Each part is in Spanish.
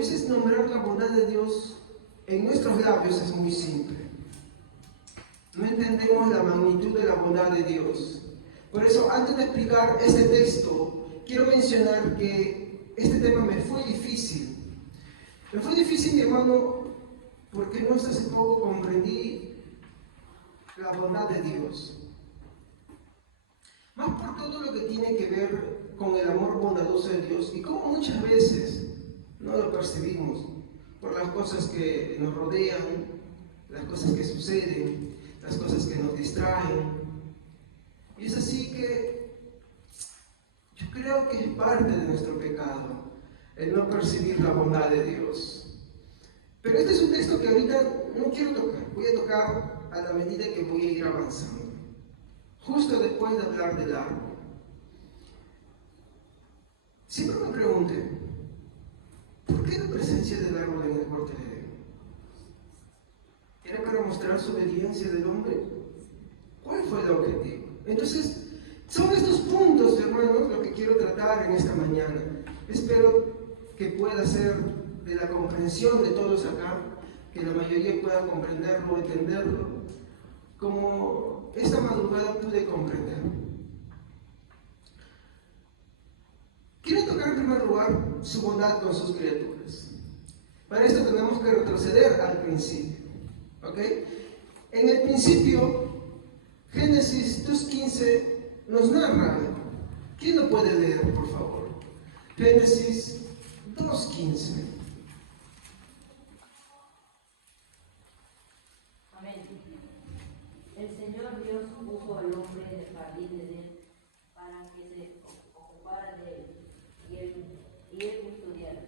veces nombrar la bondad de Dios en nuestros labios es muy simple. No entendemos la magnitud de la bondad de Dios. Por eso, antes de explicar este texto, quiero mencionar que este tema me fue difícil. Me fue difícil, mi hermano, porque no hasta hace poco comprendí la bondad de Dios. Más por todo lo que tiene que ver con el amor bondadoso de Dios y cómo muchas veces no lo percibimos por las cosas que nos rodean, las cosas que suceden, las cosas que nos distraen. Y es así que yo creo que es parte de nuestro pecado el no percibir la bondad de Dios. Pero este es un texto que ahorita no quiero tocar, voy a tocar a la medida que voy a ir avanzando, justo después de hablar del árbol. Siempre me pregunté, ¿por qué la presencia del árbol en el huerto de Edén? ¿Era para mostrar su obediencia del hombre? ¿Cuál fue el objetivo? Entonces, son estos puntos, hermanos, lo que quiero tratar en esta mañana. Espero que pueda ser de la comprensión de todos acá, que la mayoría pueda comprenderlo, entenderlo, como esta madrugada pude comprender. Quiero tocar en primer lugar su bondad con sus criaturas. Para esto tenemos que retroceder al principio. ¿Ok? En el principio, Génesis 2:15 nos narra. ¿Quién lo puede leer, por favor? Génesis 2:15. Amén. El Señor Dios puso al hombre en el jardín de Edén para que se ocupara de él y él custodiara.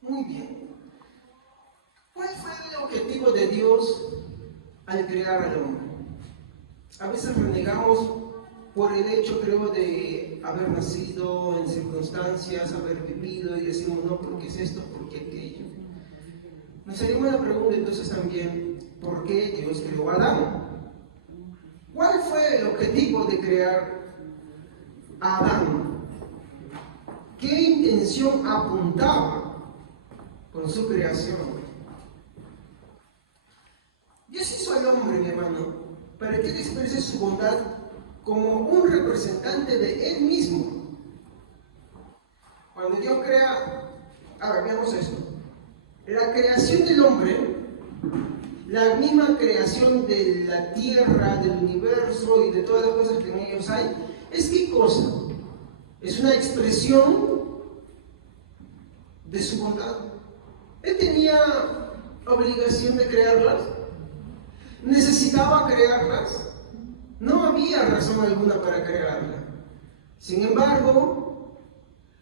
Muy bien. ¿Cuál fue el objetivo de Dios al crear al hombre? A veces renegamos por el hecho, creo, de haber nacido en circunstancias, haber vivido y decimos, no, porque es esto, porque aquello. Nos haríamos la pregunta entonces también, ¿por qué Dios creó a Adán? ¿Cuál fue el objetivo de crear a Adán? ¿Qué intención apuntaba con su creación? Dios hizo al hombre, mi hermano, para que él exprese su bondad como un representante de él mismo. Cuando Dios crea, veamos esto, la creación del hombre, la misma creación de la tierra, del universo y de todas las cosas que en ellos hay, ¿es qué cosa? Es una expresión de su bondad. Él tenía obligación de crearlas, necesitaba crearlas, no había razón alguna para crearla. Sin embargo,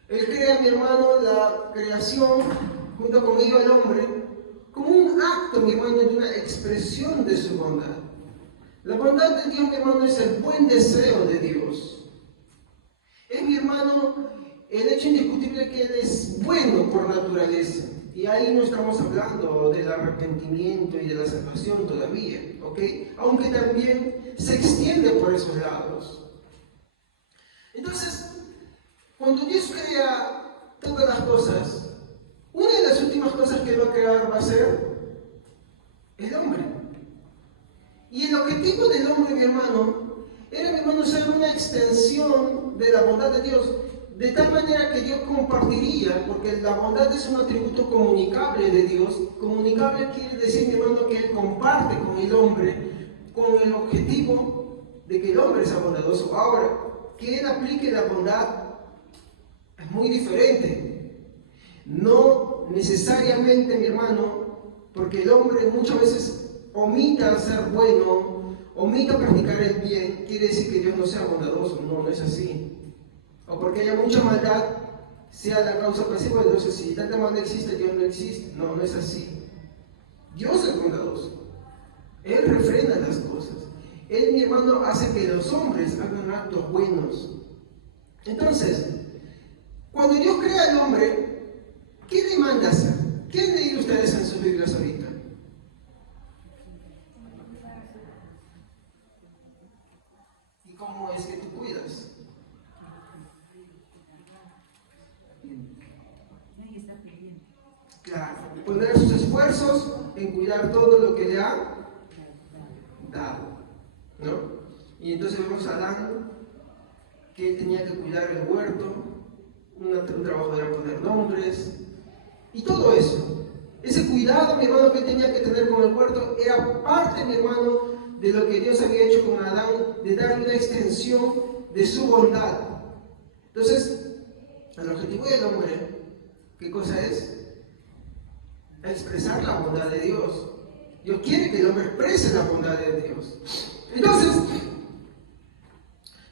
Él crea, mi hermano, la creación junto con ello al hombre como un acto, mi hermano, de una expresión de su bondad. La bondad de Dios, mi hermano, es el buen deseo de Dios. Es, mi hermano, el hecho indiscutible que Él es bueno por naturaleza. Y ahí no estamos hablando del arrepentimiento y de la salvación todavía, ¿ok? Aunque también se extiende por esos lados. Entonces, cuando Dios crea todas las cosas, una de las últimas cosas que va a crear va a ser el hombre. Y el objetivo del hombre, mi hermano, era, mi hermano, ser una extensión de la bondad de Dios. De tal manera que Dios compartiría, porque la bondad es un atributo comunicable de Dios. Comunicable quiere decir, mi hermano, que Él comparte con el hombre, con el objetivo de que el hombre sea bondadoso. Ahora, que Él aplique la bondad es muy diferente. No necesariamente, mi hermano, porque el hombre muchas veces omita ser bueno, omita practicar el bien, quiere decir que Dios no sea bondadoso. No, no es así. O porque haya mucha maldad, sea la causa pasiva. Entonces, si tanta maldad existe, Dios no existe. No, no es así. Dios es bondadoso. Él refrena las cosas. Él, mi hermano, hace que los hombres hagan actos buenos. Entonces, cuando Dios crea al hombre, ¿qué demanda hacer? ¿Qué han leído ustedes en sus Biblias ahorita? ¿Y cómo es que tú cuidas? poner sus esfuerzos en cuidar todo lo que le ha dado, ¿no? Y entonces vemos a Adán, que él tenía que cuidar el huerto, un trabajo era poner nombres, y todo eso. Ese cuidado, mi hermano, que él tenía que tener con el huerto, era parte, mi hermano, de lo que Dios había hecho con Adán, de darle una extensión de su bondad. Entonces, el objetivo del hombre, ¿qué cosa es? Expresar la bondad de Dios. Dios quiere que el hombre exprese la bondad de Dios. Entonces,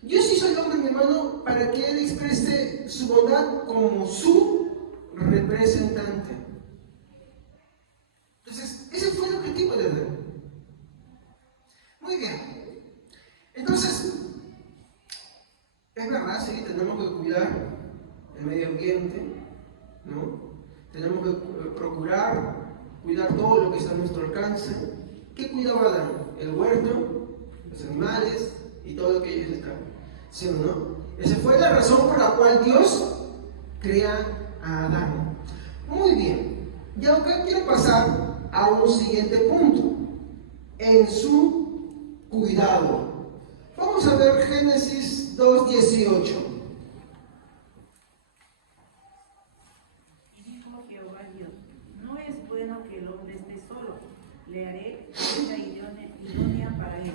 Dios hizo al hombre, mi hermano, para que él exprese su bondad como su representante. Entonces, ese fue el objetivo de Dios. Muy bien. Entonces, es verdad, sí, tenemos que cuidar el medio ambiente, ¿no? Tenemos que procurar cuidar todo lo que está a nuestro alcance. ¿Qué cuidaba Adán? El huerto, los animales y todo lo que ellos estaban. ¿Sí o no? Esa fue la razón por la cual Dios crea a Adán. Muy bien. Y ahora quiero pasar a un siguiente punto. En su cuidado. Vamos a ver Génesis 2:18. Que el hombre esté solo, le haré ayuda idónea para él.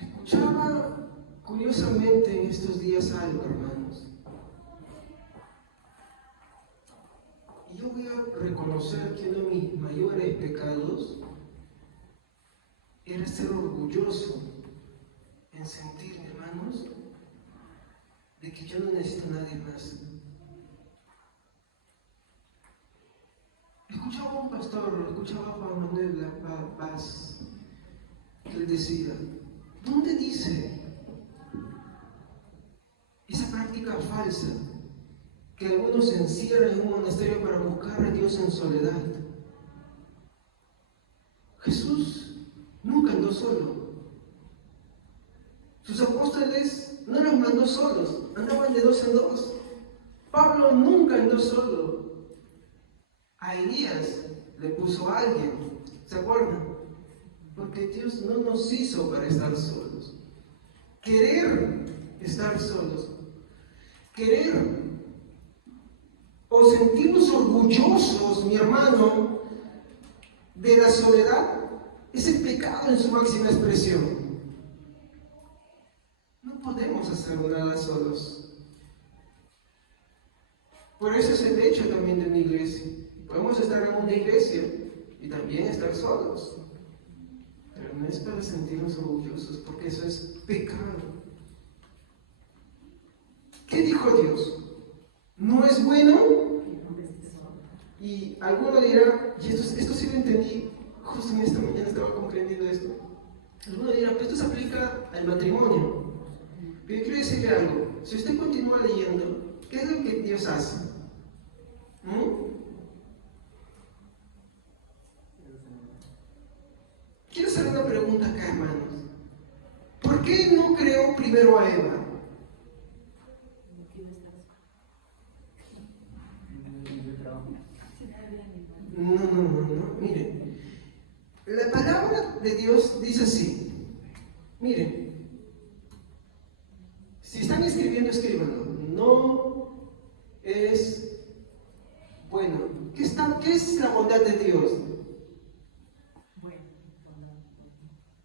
Escuchaba curiosamente en estos días algo, hermanos. Y yo voy a reconocer que uno de mis mayores pecados era ser orgulloso en sentirme, hermanos, de que yo no necesito a nadie más. Escuchaba a un pastor, escuchaba a Juan Manuel La Paz, que él decía, ¿dónde dice esa práctica falsa que algunos se encierran en un monasterio para buscar a Dios en soledad? Jesús nunca andó solo. Sus apóstoles no los mandó solos, andaban de dos en dos. Pablo nunca andó solo. A Elías le puso a alguien, ¿se acuerdan? Porque Dios no nos hizo para estar solos. Querer estar solos, querer o sentirnos orgullosos, mi hermano, de la soledad, es el pecado en su máxima expresión. No podemos hacer nada solos. Por eso es el hecho también de una iglesia. Podemos estar en una iglesia y también estar solos. Pero no es para sentirnos orgullosos, porque eso es pecado. ¿Qué dijo Dios? ¿No es bueno? Y alguno dirá, y esto sí lo entendí, justo en esta mañana estaba comprendiendo esto. Alguno dirá, pues esto se aplica al matrimonio. Pero yo quiero decirle algo. Si usted continúa leyendo, ¿qué es lo que Dios hace? Quiero hacer una pregunta acá, hermanos. ¿Por qué no creó primero a Eva? No. Miren, la palabra de Dios dice así. Miren, si están escribiendo, escríbanlo. No es bueno. ¿Qué es la bondad de Dios?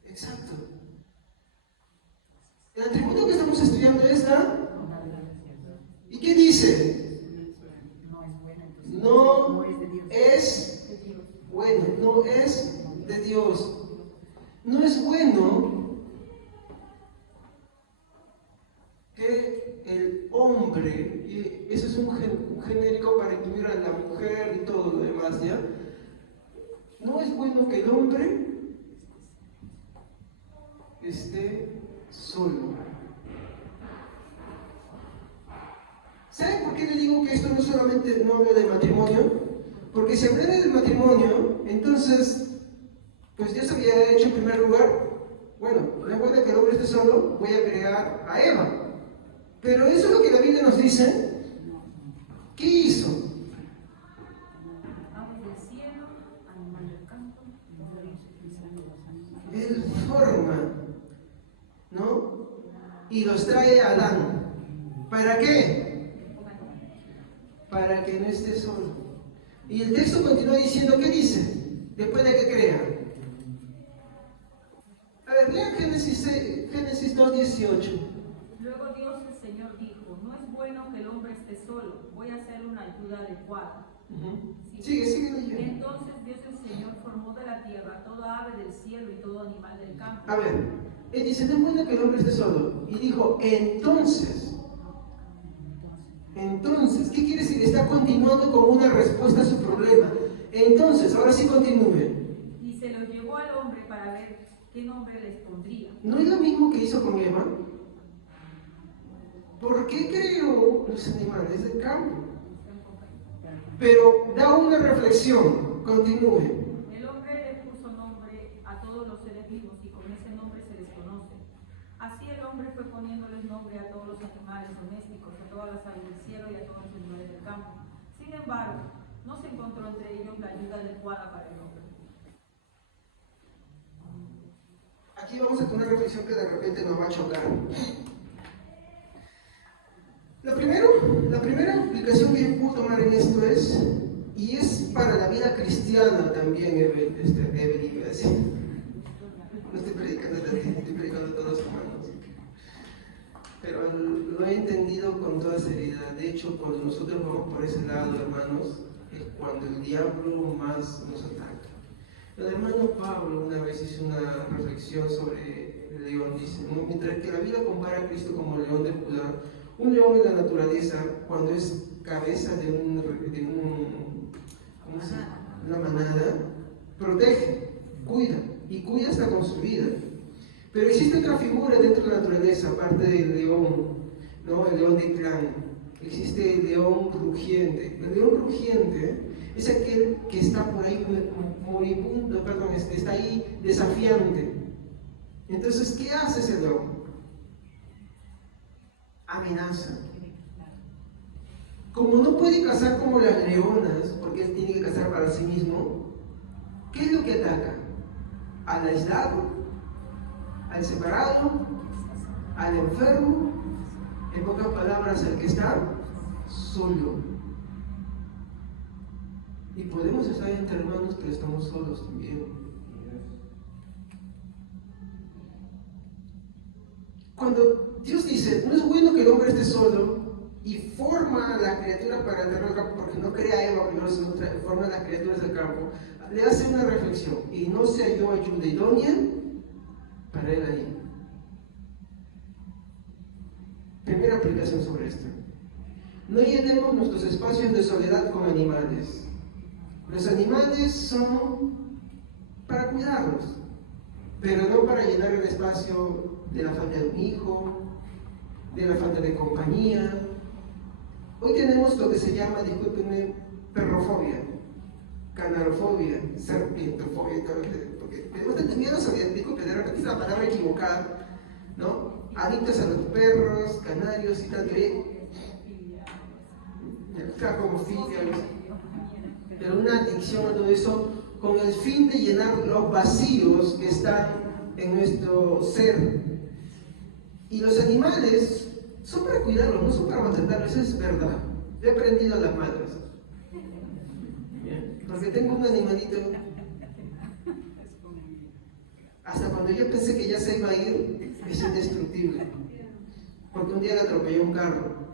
Exacto. El atributo que estamos estudiando es la... ¿Y qué dice? No es bueno, no es de Dios. No es bueno que el hombre, y eso es un genérico para incluir a la mujer y todo lo demás, ¿ya? No es bueno que el hombre esté solo. ¿Saben por qué le digo que esto no solamente no habla del matrimonio? Porque si hablara del matrimonio, entonces, pues Dios había hecho en primer lugar, bueno, no es bueno que el hombre esté solo, voy a crear a Eva. Pero eso es lo que la Biblia nos dice. ¿Qué hizo? Aves del cielo, animal del campo, Él forma, ¿no? Y los trae a Adán. ¿Para qué? Para que no esté solo. Y el texto continúa diciendo, ¿qué dice? Después de que crea. A ver, vean Génesis 2:18. Luego Dios el Señor dijo, no es bueno que el hombre esté solo, voy a hacerle una ayuda adecuada. Sigue leyendo. Entonces Dios el Señor formó de la tierra toda ave del cielo y todo animal del campo. A ver, él dice, no es bueno que el hombre esté solo. Y dijo, entonces, ¿qué quiere decir? Está continuando con una respuesta a su problema. Entonces, ahora sí continúe. Y se los llevó al hombre para ver qué nombre les pondría. ¿No es lo mismo que hizo con Eva? ¿Por qué creó los animales del campo? Pero da una reflexión, continúe. El hombre le puso nombre a todos los seres vivos y con ese nombre se les conoce. Así el hombre fue poniéndoles nombre a todos los animales domésticos, a todas las aves del cielo y a todos los animales del campo. Sin embargo, no se encontró entre ellos la ayuda adecuada para el hombre. Aquí vamos a hacer una reflexión que de repente nos va a chocar. La primera implicación que yo puedo tomar en esto es, y es para la vida cristiana también, Evelyn, iba a decir. No estoy predicando a ti, estoy predicando a todos los hermanos. Pero lo he entendido con toda seriedad. De hecho, cuando nosotros vamos por ese lado, hermanos, es cuando el diablo más nos ataca. El hermano Pablo una vez hizo una reflexión sobre el león. Dice, ¿no? Mientras que la Biblia compara a Cristo como el león de Judá, un león en la naturaleza, cuando es cabeza de una manada, protege, cuida, y cuida hasta con su vida. Pero existe otra figura dentro de la naturaleza, aparte del león, ¿no? El león de clan. Existe el león rugiente. El león rugiente es aquel que está por ahí moribundo, está ahí desafiante. Entonces, ¿qué hace ese león? Amenaza. Como no puede cazar como las leonas, porque él tiene que cazar para sí mismo, ¿qué es lo que ataca? Al aislado, al separado, al enfermo, en pocas palabras, al que está solo. Y podemos estar entre hermanos, pero estamos solos también. Cuando Dios dice, no es bueno que el hombre esté solo, y forma a las criaturas para entrar al campo, porque no crea a Eva primero, sino forma a las criaturas del campo, le hace una reflexión, y no se halló ayuda idónea para él ahí. Primera aplicación sobre esto. No llenemos nuestros espacios de soledad con animales. Los animales son para cuidarlos, pero no para llenar el espacio de la falta de un hijo, de la falta de compañía. Hoy tenemos lo que se llama, discúlpenme, perrofobia, canarofobia, serpientofobia, porque tenemos tanto miedo a, disculpen, de repente es la palabra equivocada, ¿no? Adictos a los perros, canarios y tanto, cacomofilia, pero una adicción a todo eso con el fin de llenar los vacíos que están en nuestro ser. Y los animales son para cuidarlos, no son para maltratarlos, eso es verdad. He aprendido a las madres. Porque tengo un animalito. Hasta cuando yo pensé que ya se iba a ir, es indestructible. Porque un día le atropelló un carro.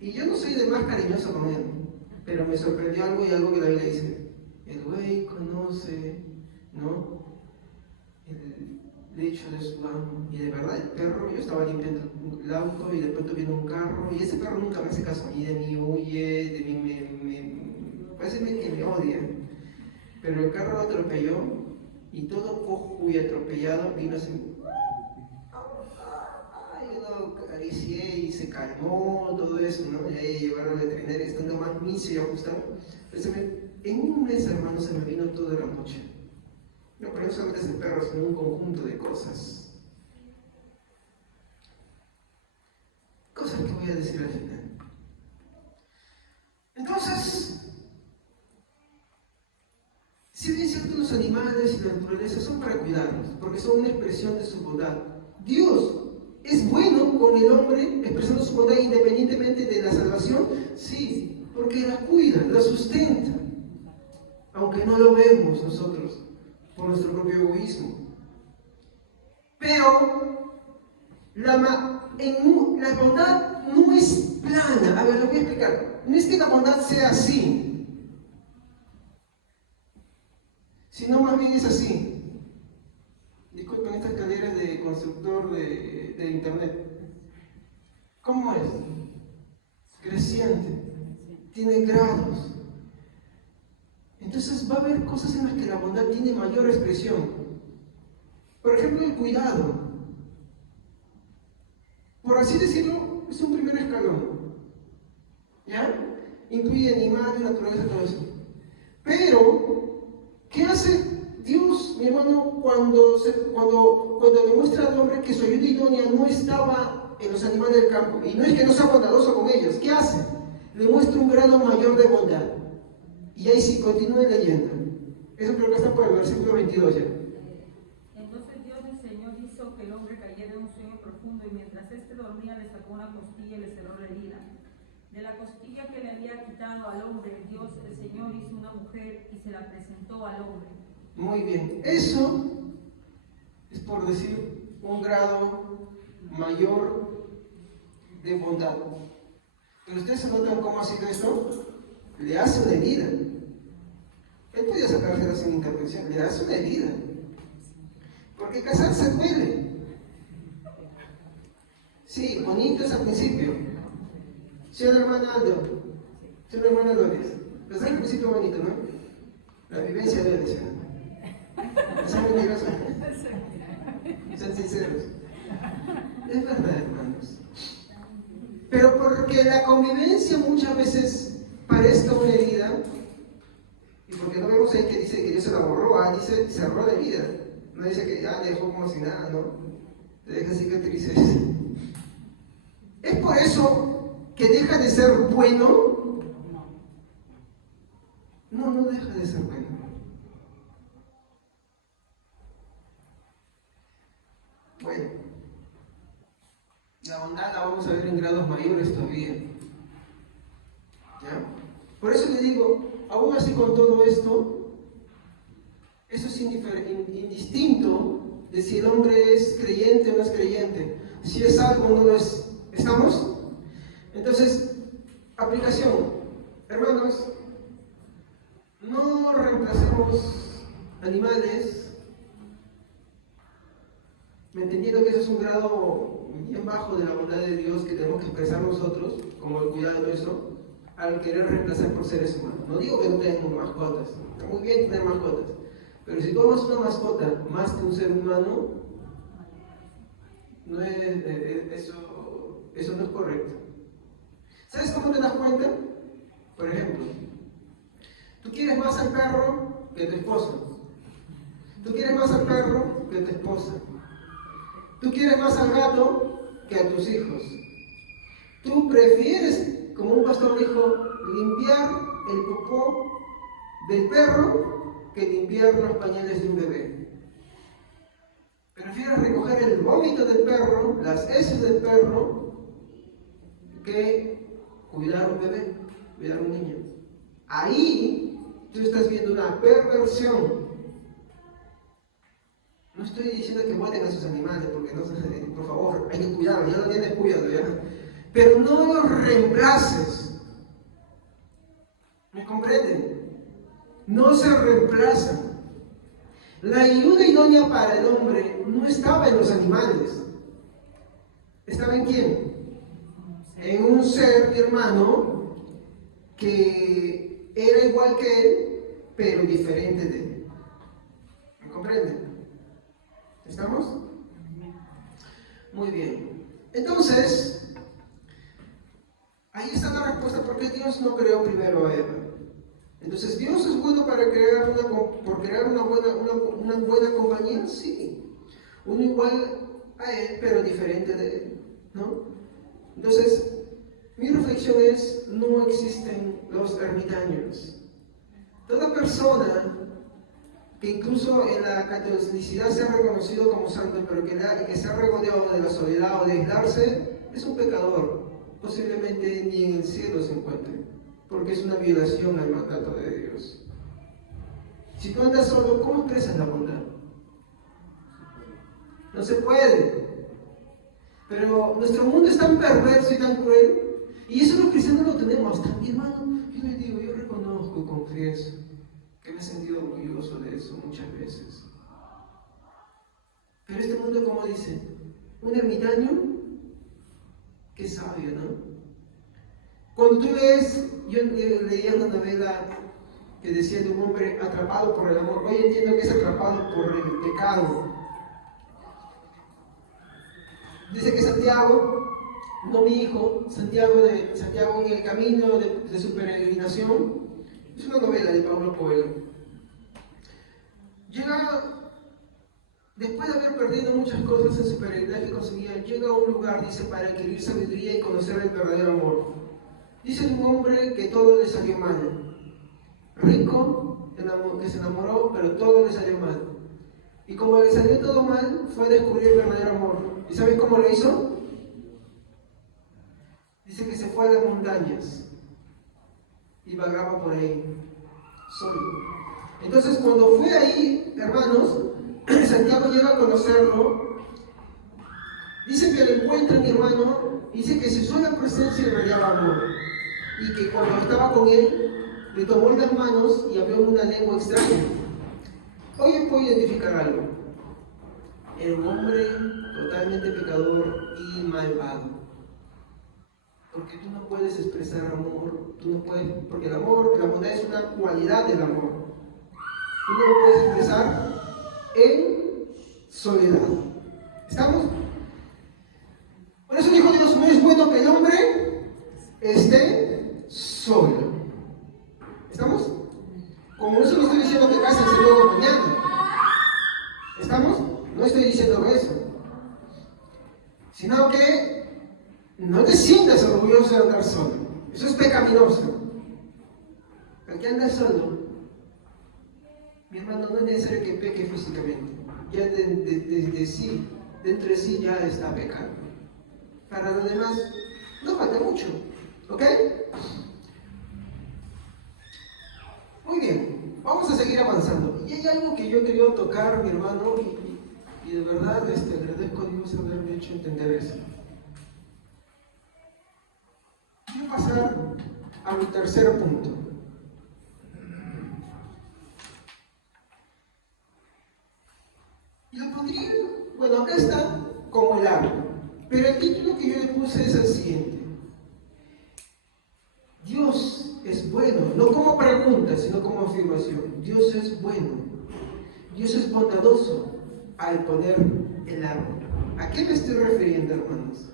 Y yo no soy de más cariñoso con él, pero me sorprendió algo y algo que la Biblia dice. El güey conoce, ¿no? El hecho de su amo. Y de verdad, el perro, yo estaba limpiando el auto y de pronto viene un carro, y ese perro nunca me hace caso, ni de mí huye, de mí parece que me odia. Pero el carro lo atropelló, y todo cojo y atropellado vino así. Yo lo acaricié y se calmó, todo eso, ¿no? Y ahí llevaron al veterinario, estando más misio y ajustado. En un mes, hermano, se me vino toda la noche. No, pero no solamente es el perro, sino un conjunto de cosas. y la naturaleza son para cuidarnos, porque son una expresión de su bondad. Dios es bueno con el hombre, expresando su bondad independientemente de la salvación, sí, porque la cuida, la sustenta, aunque no lo vemos nosotros por nuestro propio egoísmo. Pero la bondad no es plana. A ver, lo voy a explicar. No es que la bondad sea así, sino más bien es así. Disculpen estas caderas de constructor de internet. ¿Cómo es? Creciente. Tiene grados. Entonces va a haber cosas en las que la bondad tiene mayor expresión. Por ejemplo, el cuidado. Por así decirlo, es un primer escalón. ¿Ya? Incluye animales, naturaleza, todo eso. Pero, ¿qué hace Dios, mi hermano, cuando le muestra al hombre que su ayuda idónea no estaba en los animales del campo? Y no es que no sea bondadoso con ellos. ¿Qué hace? Le muestra un grado mayor de bondad. Y ahí sí, continúe leyendo. Eso creo que está por el versículo 22 ya. Entonces Dios el Señor hizo que el hombre cayera en un sueño profundo, y mientras éste dormía le sacó una costilla y le cerró la herida. De la costilla que le había quitado al hombre, Dios el Señor hizo una mujer y se la presentó al hombre. Muy bien. Eso es por decir un grado mayor de bondad. Pero ustedes se notan cómo ha sido esto. Le hace una herida. Él podía sacársela sin intervención. Le hace una herida. Porque casarse duele. Sí, bonito es al principio. ¿Sí, hermana Aldo? ¿Sí, hermana Doris? Casarse al principio bonito, ¿no? La vivencia duele, ¿sí? No son mentirosos. Sean sinceros. Es verdad, hermanos. Pero porque la convivencia muchas veces parezca una herida, y porque no vemos ahí que dice que Dios se la borró, dice cerró la herida, no dice que ya le dejó como si nada, ¿no? Te deja cicatrices. ¿Es por eso que deja de ser bueno? No, no deja de ser bueno. Bueno, la bondad la vamos a ver en grados mayores todavía. ¿Ya? Por eso le digo, aún así con todo esto, eso es indistinto de si el hombre es creyente o no es creyente, si es salvo o no lo es. ¿Estamos? Entonces, aplicación. Hermanos, no reemplacemos animales, entendiendo que eso es un grado bien bajo de la bondad de Dios que tenemos que expresar nosotros, como el cuidado de eso, al querer reemplazar por seres humanos. No digo que no tengan mascotas, está muy bien tener mascotas, pero si tomas una mascota más que un ser humano, no es, eso no es correcto. ¿Sabes cómo te das cuenta? Por ejemplo, tú quieres más al perro que tu esposo. Tú quieres más al perro que tu esposa. Tú quieres más al gato que a tus hijos. Tú prefieres, como un pastor dijo, limpiar el popó del perro que limpiar los pañales de un bebé. Prefieres recoger el vómito del perro, las heces del perro, que cuidar a un bebé, cuidar a un niño. Ahí tú estás viendo una perversión. No estoy diciendo que maten a sus animales, porque no, por favor, hay que cuidarlos, ya lo tienes, cuidado, ¿ya? Pero no los reemplaces. ¿Me comprenden? No se reemplazan. La ayuda idónea para el hombre no estaba en los animales. ¿Estaba en quién? En un ser, mi hermano, que era igual que él, pero diferente de él. ¿Me comprenden? ¿Estamos? Muy bien. Entonces, ahí está la respuesta por qué Dios no creó primero a Eva. Entonces, ¿Dios es bueno para crear una buena compañía? Sí. Uno igual a él, pero diferente de él, ¿no? Entonces, mi reflexión es, no existen los ermitaños. Toda persona que incluso en la catolicidad se ha reconocido como santo, pero que se ha regodeado de la soledad o de aislarse, es un pecador. Posiblemente ni en el cielo se encuentre, porque es una violación al mandato de Dios. Si tú andas solo, ¿cómo expresas la bondad? No se puede. Pero nuestro mundo es tan perverso y tan cruel, y eso los cristianos lo tenemos. También, hermano, yo les digo, yo reconozco y confieso que me he sentido orgulloso de eso muchas veces. Pero este mundo, como dice, un ermitaño, qué sabio, ¿no? Cuando tú lees, yo leía una novela que decía de un hombre atrapado por el amor. Hoy entiendo que es atrapado por el pecado. Dice que Santiago, no mi hijo, Santiago en el camino de su peregrinación, es una novela de Paulo Coelho. Llega, después de haber perdido muchas cosas en su peregrinaje que conseguía, llega a un lugar, dice, para adquirir sabiduría y conocer el verdadero amor. Dice de un hombre que todo le salió mal. Rico, que se enamoró, pero todo le salió mal. Y como le salió todo mal, fue a descubrir el verdadero amor. ¿Y sabes cómo lo hizo? Dice que se fue a las montañas y vagaba por ahí, solo. Entonces, cuando fue ahí, hermanos, Santiago llega a conocerlo. Dice que le encuentra mi hermano, dice que su sola presencia irradiaba amor. Y que cuando estaba con él, le tomó las manos y habló en una lengua extraña. Hoy yo puedo identificar algo. Era un hombre totalmente pecador y malvado. Porque tú no puedes expresar amor, tú no puedes, porque el amor, la bondad es una cualidad del amor. Tú no lo puedes expresar en soledad. ¿Estamos? Por eso dijo Dios, no es bueno que el hombre esté solo. ¿Estamos? Como eso no estoy diciendo que cásense luego mañana. ¿Estamos? No estoy diciendo eso. Sino que no te sientas orgulloso de andar solo. Eso es pecaminoso. El que anda solo, mi hermano, no es necesario que peque físicamente. Ya de sí, dentro de sí ya está pecando. Para los demás, no falta mucho. ¿Ok? Muy bien, vamos a seguir avanzando. Y hay algo que yo he querido tocar, mi hermano, y de verdad agradezco a Dios haberme hecho entender eso. Quiero pasar a mi tercer punto. Y lo pondría, bueno, acá está como el árbol, pero el título que yo le puse es el siguiente. Dios es bueno, no como pregunta, sino como afirmación. Dios es bueno. Dios es bondadoso al poner el árbol. ¿A qué me estoy refiriendo, hermanos?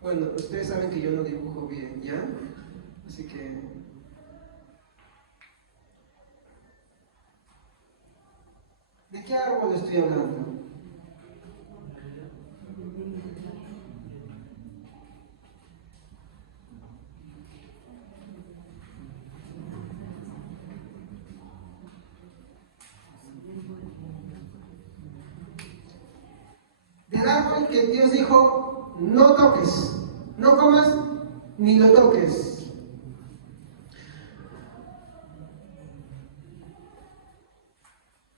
Bueno, ustedes saben que yo no dibujo bien, ¿ya? Así que... ¿de qué árbol estoy hablando? Del árbol que Dios dijo, no toques, no comas, ni lo toques.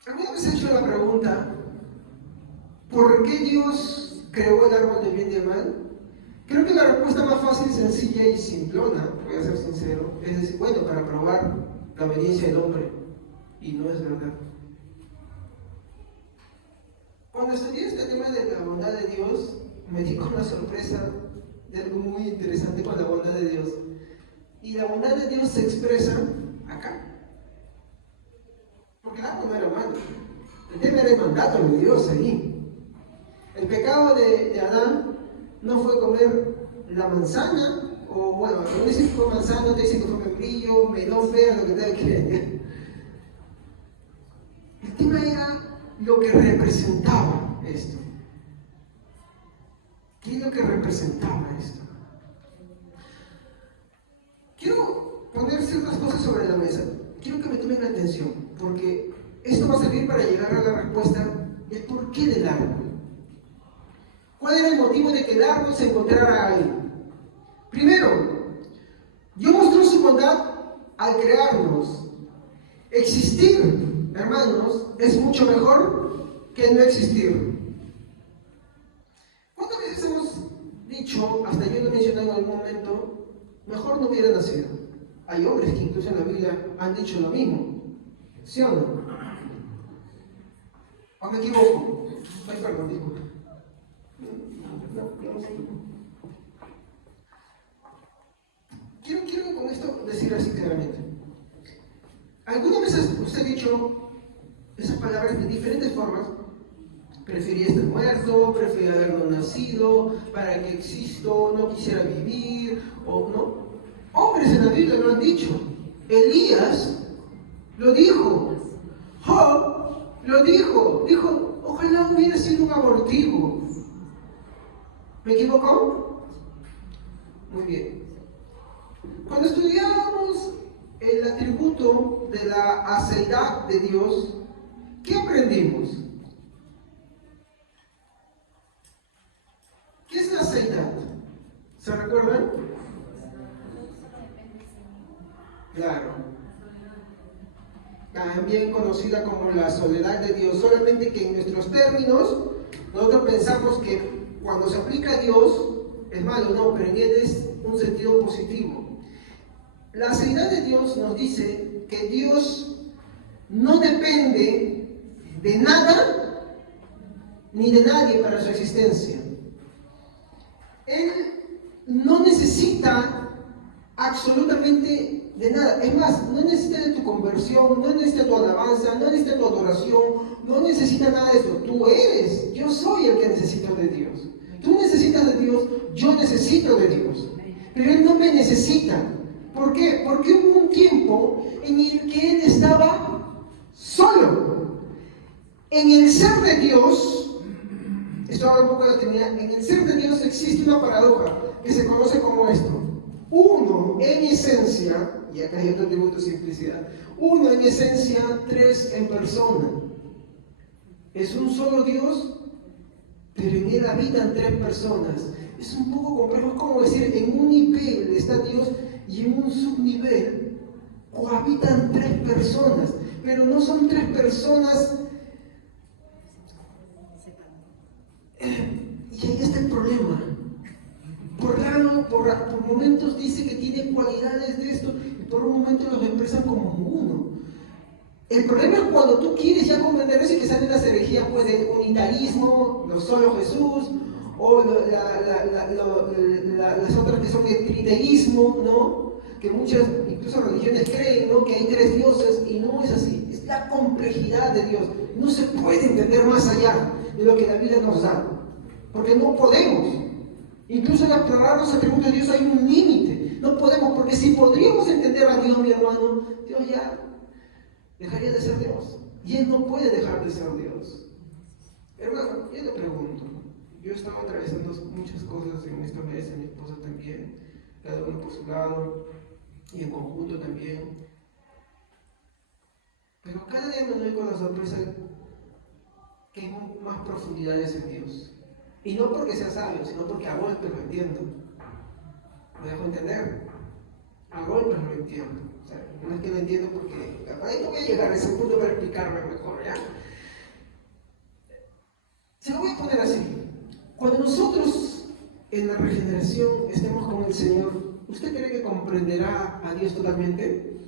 ¿Alguna vez he hecho la pregunta, ¿por qué Dios creó el árbol del bien y del mal? Creo que la respuesta más fácil, sencilla y simplona, voy a ser sincero, es decir, bueno, para probar la obediencia del hombre. Y no es verdad. Cuando estudié este tema de la bondad de Dios, me di con la sorpresa de algo muy interesante con la bondad de Dios. Y la bondad de Dios se expresa acá. Porque el árbol no era malo. El tema era el mandato de Dios ahí. El pecado de Adán no fue comer la manzana, o bueno, no dicen que fue manzana, te dicen que fue membrillo, melón, fea, lo que te quieran. El tema era lo que representaba esto. ¿Qué es lo que representaba esto? Quiero poner ciertas cosas sobre la mesa. Quiero que me tomen la atención, porque esto va a servir para llegar a la respuesta del por qué del árbol. ¿Cuál era el motivo de que el árbol se encontrara ahí? Primero, Dios mostró su bondad al crearnos. Existir, hermanos, es mucho mejor que no existir. ¿Cuántas veces hemos dicho, hasta yo lo mencioné en algún momento, mejor no hubiera nacido? Hay hombres que incluso en la Biblia han dicho lo mismo. ¿Sí o no? ¿O me equivoco? Ay, perdón, disculpa. Quiero con esto decir así claramente. Algunas veces usted ha dicho esas palabras de diferentes formas. Preferí estar muerto, preferí haber no nacido, para que existo, no quisiera vivir, o no. Hombres en la Biblia lo han dicho. Elías lo dijo. Job lo dijo. Dijo, ojalá hubiera sido un abortivo. ¿Me equivocó? Muy bien. Cuando estudiábamos el atributo de la aceidad de Dios, ¿qué aprendimos? ¿Qué es la aceidad? ¿Se recuerdan? Claro. También conocida como la soledad de Dios, solamente que en nuestros términos nosotros pensamos que cuando se aplica a Dios es malo, no, pero en él es un sentido positivo. La aceidad de Dios nos dice que Dios no depende de nada ni de nadie para su existencia. Él no necesita absolutamente de nada. Es más, no necesita de tu conversión, no necesita tu alabanza, no necesita tu adoración, no necesita nada de eso. Tú eres, yo soy el que necesita de Dios. Tú necesitas de Dios, yo necesito de Dios. Pero Él no me necesita. ¿Por qué? Porque hubo un tiempo en el que Él estaba solo. En el ser de Dios, esto habla un poco de la Trinidad, en el ser de Dios existe una paradoja que se conoce como esto. Uno en esencia, y acá hay otro atributo de simplicidad, uno en esencia, tres en persona. Es un solo Dios, pero en Él habitan tres personas. Es un poco complejo, es como decir, en un nivel está Dios y en un subnivel cohabitan tres personas, pero no son tres personas. Y ahí está el problema. Por momentos dice que tiene cualidades de esto y por un momento los expresan como uno. El problema es cuando tú quieres ya comprender eso y que salen las herejías pues, del unitarismo, lo solo Jesús, o las otras que son el triteísmo, ¿no? Que muchas, incluso religiones creen, ¿no? Que hay tres dioses y no es así. Es la complejidad de Dios. No se puede entender más allá de lo que la Biblia nos da, porque no podemos. Incluso en explorar los atributos de Dios hay un límite. No podemos, porque si podríamos entender a Dios, mi hermano, Dios ya dejaría de ser Dios. Y Él no puede dejar de ser Dios. Hermano, yo le pregunto, yo estaba atravesando muchas cosas en estos meses, mi esposa también, cada uno por su lado, y en conjunto también. Pero cada día me doy con la sorpresa que hay más profundidades en Dios. Y no porque sea sabio, sino porque a golpes lo entiendo. ¿Me dejo entender? A golpes lo entiendo. O sea, no es que lo entiendo porque capaz no voy a llegar a ese punto para explicarme mejor, ¿ya? Se lo voy a poner así. Cuando nosotros en la regeneración estemos con el Señor, ¿usted cree que comprenderá a Dios totalmente?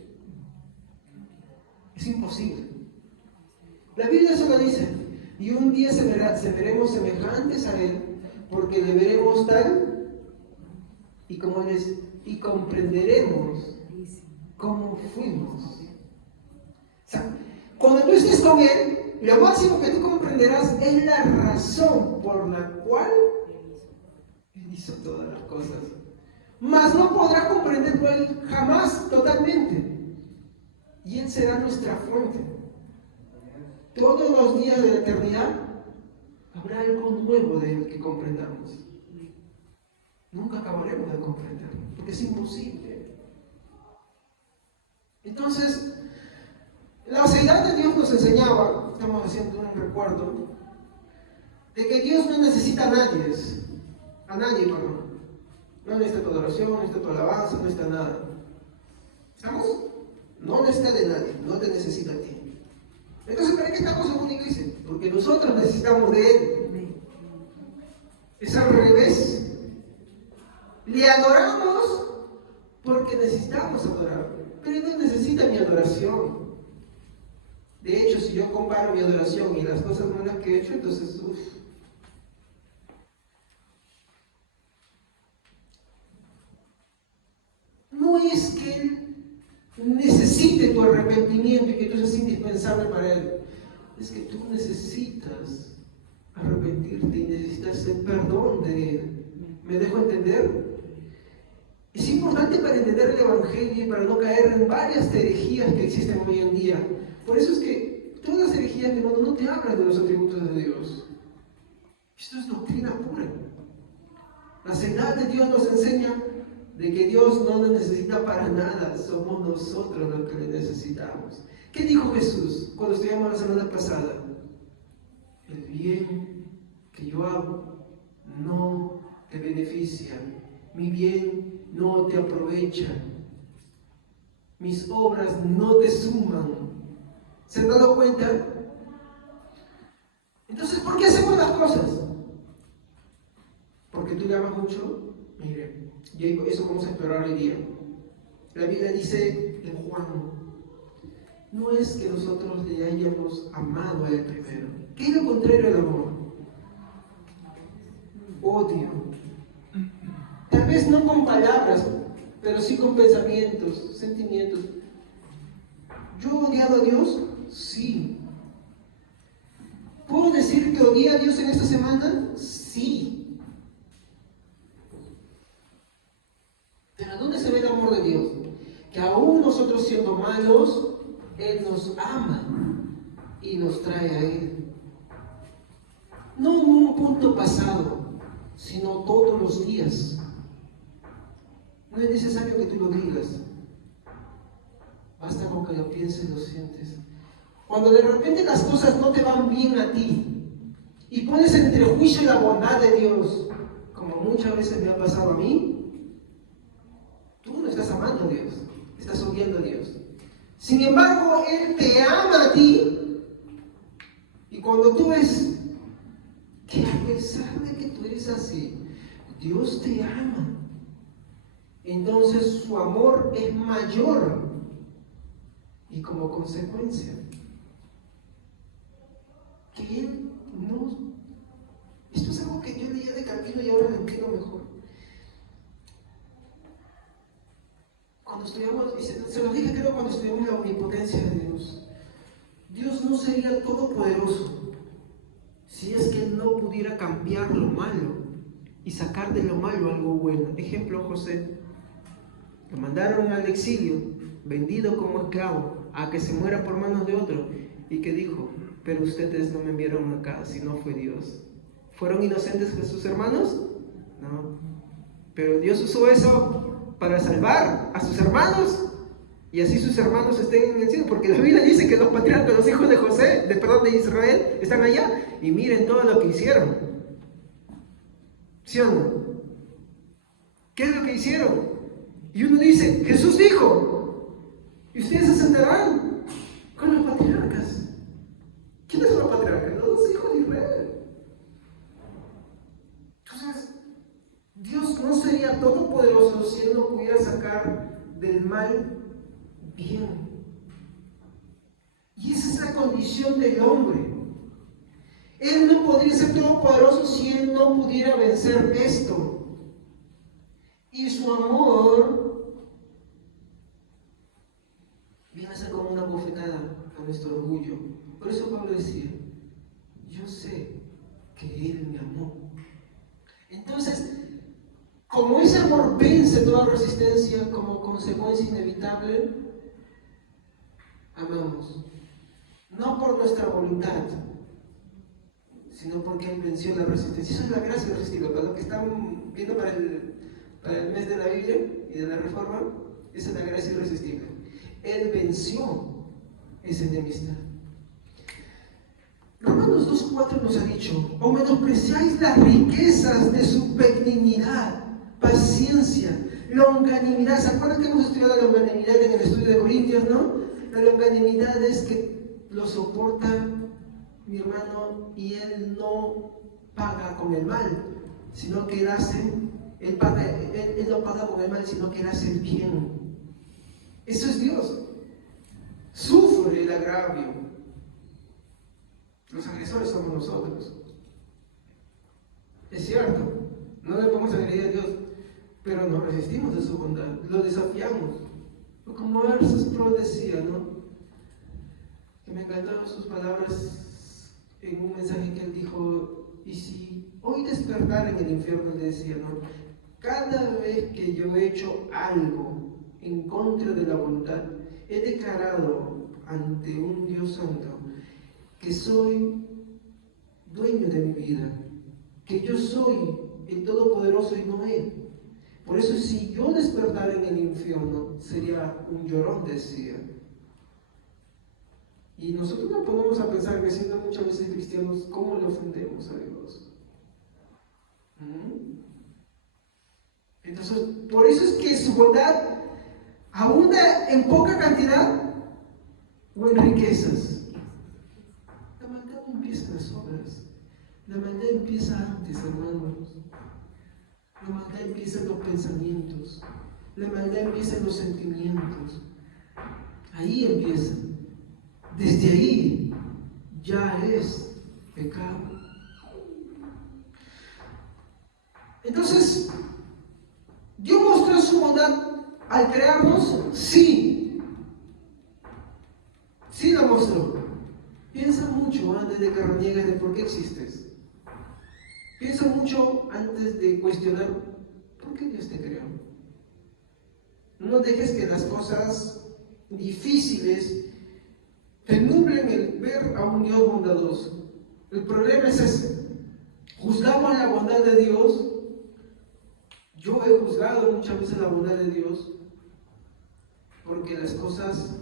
Es imposible. La Biblia solo dice, y un día seremos semejantes a Él, porque le veremos tal y como Él es, y comprenderemos cómo fuimos. O sea, cuando tú estés con Él, lo máximo que tú comprenderás es la razón por la cual Él hizo todas las cosas. Mas no podrás comprenderlo Él jamás totalmente. Y Él será nuestra fuente. Todos los días de la eternidad habrá algo nuevo de Él que comprendamos. Nunca acabaremos de comprenderlo, porque es imposible. Entonces, La Seidad de Dios nos enseñaba, estamos haciendo un recuerdo, de que Dios no necesita a nadie, perdón. No necesita tu adoración, no necesita tu alabanza, no necesita nada. ¿Estamos? No necesita de nadie, no te necesita a ti. Entonces, ¿para qué estamos en una iglesia? Porque nosotros necesitamos de Él. Es al revés. Le adoramos porque necesitamos adorar, pero Él no necesita mi adoración. De hecho, si yo comparo mi adoración y las cosas malas que he hecho, entonces, no es que Él necesite tu arrepentimiento y que tú seas indispensable para Él. Es que tú necesitas arrepentirte y necesitas el perdón de Él. ¿Me dejo entender? Es importante para entender el Evangelio y para no caer en varias herejías que existen hoy en día. Por eso es que todas las herejías, mi hermano, no te hablan de los atributos de Dios. Esto es doctrina pura. La Seidad de Dios nos enseña de que Dios no nos necesita para nada, somos nosotros los que le necesitamos. ¿Qué dijo Jesús cuando estudiamos la semana pasada? El bien que yo hago no te beneficia, mi bien no te aprovecha, mis obras no te suman. ¿Se han dado cuenta? Entonces, ¿por qué hacemos las cosas? Porque tú le amas mucho. Mire, y eso vamos a explorar hoy día. La Biblia dice en Juan, no es que nosotros le hayamos amado a Él primero. ¿Qué es lo contrario al amor? Odio. Tal vez no con palabras, pero sí con pensamientos, sentimientos. ¿Yo he odiado a Dios? Sí. ¿Puedo decir que odié a Dios en esta semana? Sí. Pero ¿dónde se ve el amor de Dios? Que aún nosotros siendo malos, Él nos ama y nos trae a Él. No en un punto pasado, sino todos los días. No es necesario que tú lo digas. Basta con que lo pienses y lo sientes. Cuando de repente las cosas no te van bien a ti y pones entre juicio la bondad de Dios, como muchas veces me ha pasado a mí, tú no estás amando a Dios, estás odiando a Dios. Sin embargo, Él te ama a ti y cuando tú ves que a pesar de que tú eres así, Dios te ama, entonces su amor es mayor y como consecuencia que Él no... Esto es algo que yo leía de camino y ahora lo entiendo mejor. Cuando estudiamos, y se los dije creo cuando estudiamos la omnipotencia de Dios, Dios no sería todopoderoso si es que Él no pudiera cambiar lo malo y sacar de lo malo algo bueno. Ejemplo, José. Lo mandaron al exilio, vendido como esclavo, a que se muera por manos de otro. ¿Y que dijo? Pero ustedes no me enviaron acá, sino fue Dios. ¿Fueron inocentes sus hermanos? No. Pero Dios usó eso para salvar a sus hermanos y así sus hermanos estén en el cielo, porque la Biblia dice que los patriarcas, los hijos de Israel, están allá y miren todo lo que hicieron. ¿Sí o no? ¿Qué es lo que hicieron? Y uno dice, Jesús dijo, y ustedes se sentarán con los patriarcas. ¿Quiénes son los patriarcas? Los hijos de Israel. Entonces, Dios no sería todopoderoso si Él no pudiera sacar del mal bien. Y esa es la condición del hombre. Él no podría ser todopoderoso si Él no pudiera vencer esto. Y su amor viene a ser como una bofetada a nuestro orgullo. Por eso Pablo decía, yo sé que Él me amó. Entonces, como ese amor vence toda resistencia como consecuencia inevitable, amamos. No por nuestra voluntad, sino porque Él venció la resistencia. Eso es la gracia irresistible. Para los que están viendo para el mes de la Biblia y de la Reforma, esa es la gracia irresistible. Él venció es enemistad. Romanos 2:4 nos ha dicho: o menospreciáis las riquezas de su benignidad, paciencia, longanimidad. ¿Se acuerdan que hemos estudiado la longanimidad en el estudio de Corintios, no? La longanimidad es que lo soporta mi hermano y él no paga con el mal, sino que él no paga con el mal, sino que él hace el bien. Eso es Dios. Sufre el agravio. Los agresores somos nosotros. Es cierto, no le podemos agredir a Dios, pero nos resistimos de su bondad, lo desafiamos. Como Versus Pro decía, ¿no? Que me encantaron sus palabras en un mensaje que él dijo: y si hoy despertar en el infierno, él decía, ¿no? Cada vez que yo he hecho algo en contra de la voluntad, he declarado ante un Dios santo que soy dueño de mi vida, que yo soy el Todopoderoso y no Él. Por eso, si yo despertara en el infierno, sería un llorón, decía. Y nosotros nos ponemos a pensar que siendo muchas veces cristianos, ¿cómo le ofendemos a Dios? Entonces, por eso es que su bondad abunda en poca cantidad o en riquezas. La maldad no empieza en las obras, la maldad empieza antes, hermanos. La maldad empieza en los pensamientos, la maldad empieza en los sentimientos. Ahí empieza. Desde ahí ya es pecado. Entonces, ¿Dios mostró su bondad al crearnos? Sí. Sí lo mostró. Piensa mucho antes de que reniegues de por qué existes. Piensa mucho antes de cuestionar por qué Dios te creó. No dejes que las cosas difíciles te nublen el ver a un Dios bondadoso. El problema es ese. Juzgamos la bondad de Dios. Yo he juzgado muchas veces la bondad de Dios porque las cosas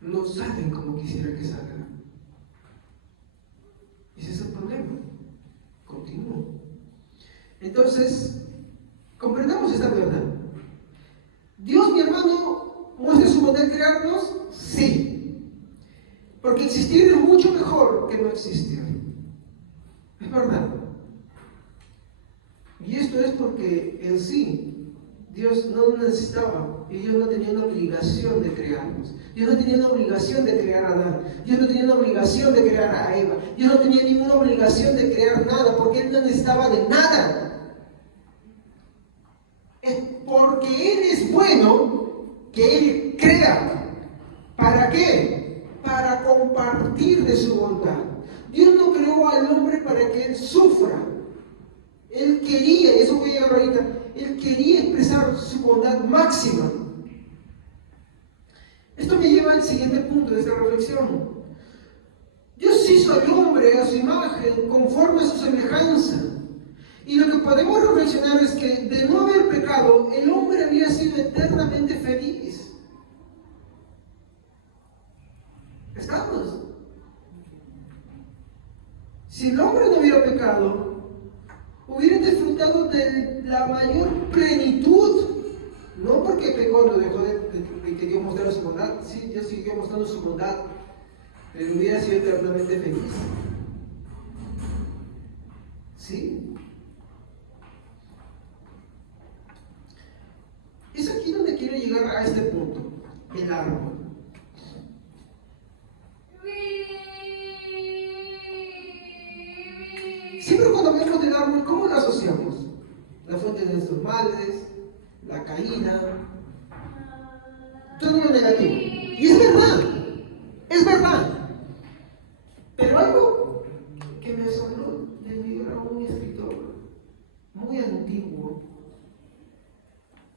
no salen como quisiera que salgan. Ese es el problema. Continúo. Entonces, comprendamos esta verdad. Dios, mi hermano, muestra su bondad en crearnos, sí. Porque existir es mucho mejor que no existir. Es verdad. Y esto es porque en sí, Dios no necesitaba, y Dios no tenía una obligación de crearnos. Dios no tenía una obligación de crear a Adán. Dios no tenía una obligación de crear a Eva. Dios no tenía ninguna obligación de crear nada, porque Él no necesitaba de nada. Es porque Él es bueno que Él crea. ¿Para qué? Para compartir de su bondad. Dios no creó al hombre para que Él sufra. Él quería, y eso voy a llegar ahorita, Él quería expresar su bondad máxima. Esto me lleva al siguiente punto de esta reflexión. Dios hizo al hombre a su imagen, conforme a su semejanza. Y lo que podemos reflexionar es que de no haber pecado, el hombre había sido eternamente feliz. ¿Estamos? Si el hombre no hubiera pecado, hubiera disfrutado de la mayor plenitud. No porque pecó, no dejó de que Dios mostrara su bondad. Sí, Dios siguió mostrando su bondad, pero hubiera sido eternamente feliz. ¿Sí? Es aquí donde quiero llegar a este punto, el árbol. Siempre cuando hablamos del árbol, ¿cómo lo asociamos? La fuente de nuestros males, la caída, todo lo negativo. Y es verdad. Pero algo que me asombró de leer a un escritor muy antiguo,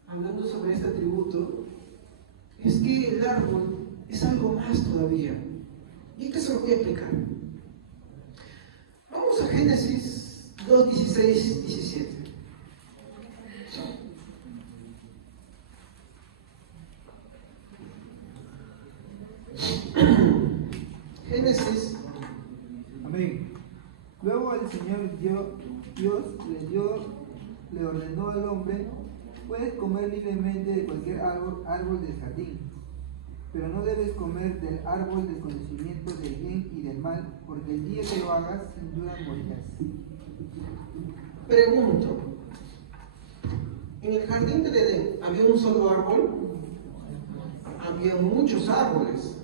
hablando sobre este atributo, es que el árbol es algo más todavía. Y esto se lo voy a explicar. Vamos a Génesis 2, 16, 17. Dios le ordenó al hombre: puedes comer libremente de cualquier árbol del jardín, pero no debes comer del árbol del conocimiento del bien y del mal, porque el día que lo hagas, sin duda morirás. Pregunto, ¿en el jardín del Edén había un solo árbol? Había muchos árboles,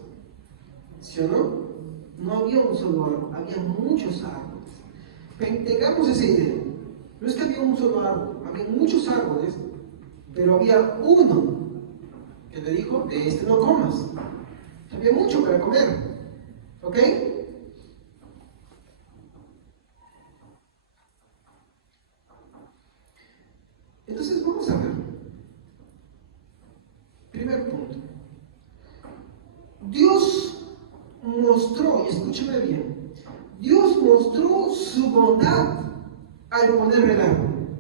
¿sí o no? No había un solo árbol, había muchos árboles. Tengamos esa idea. No es que había un solo árbol, había muchos árboles, pero había uno que le dijo: de este no comas. Había mucho para comer, ¿ok? Entonces vamos a ver. Primer punto. Dios mostró, y escúcheme bien, Dios mostró su bondad al poner el árbol.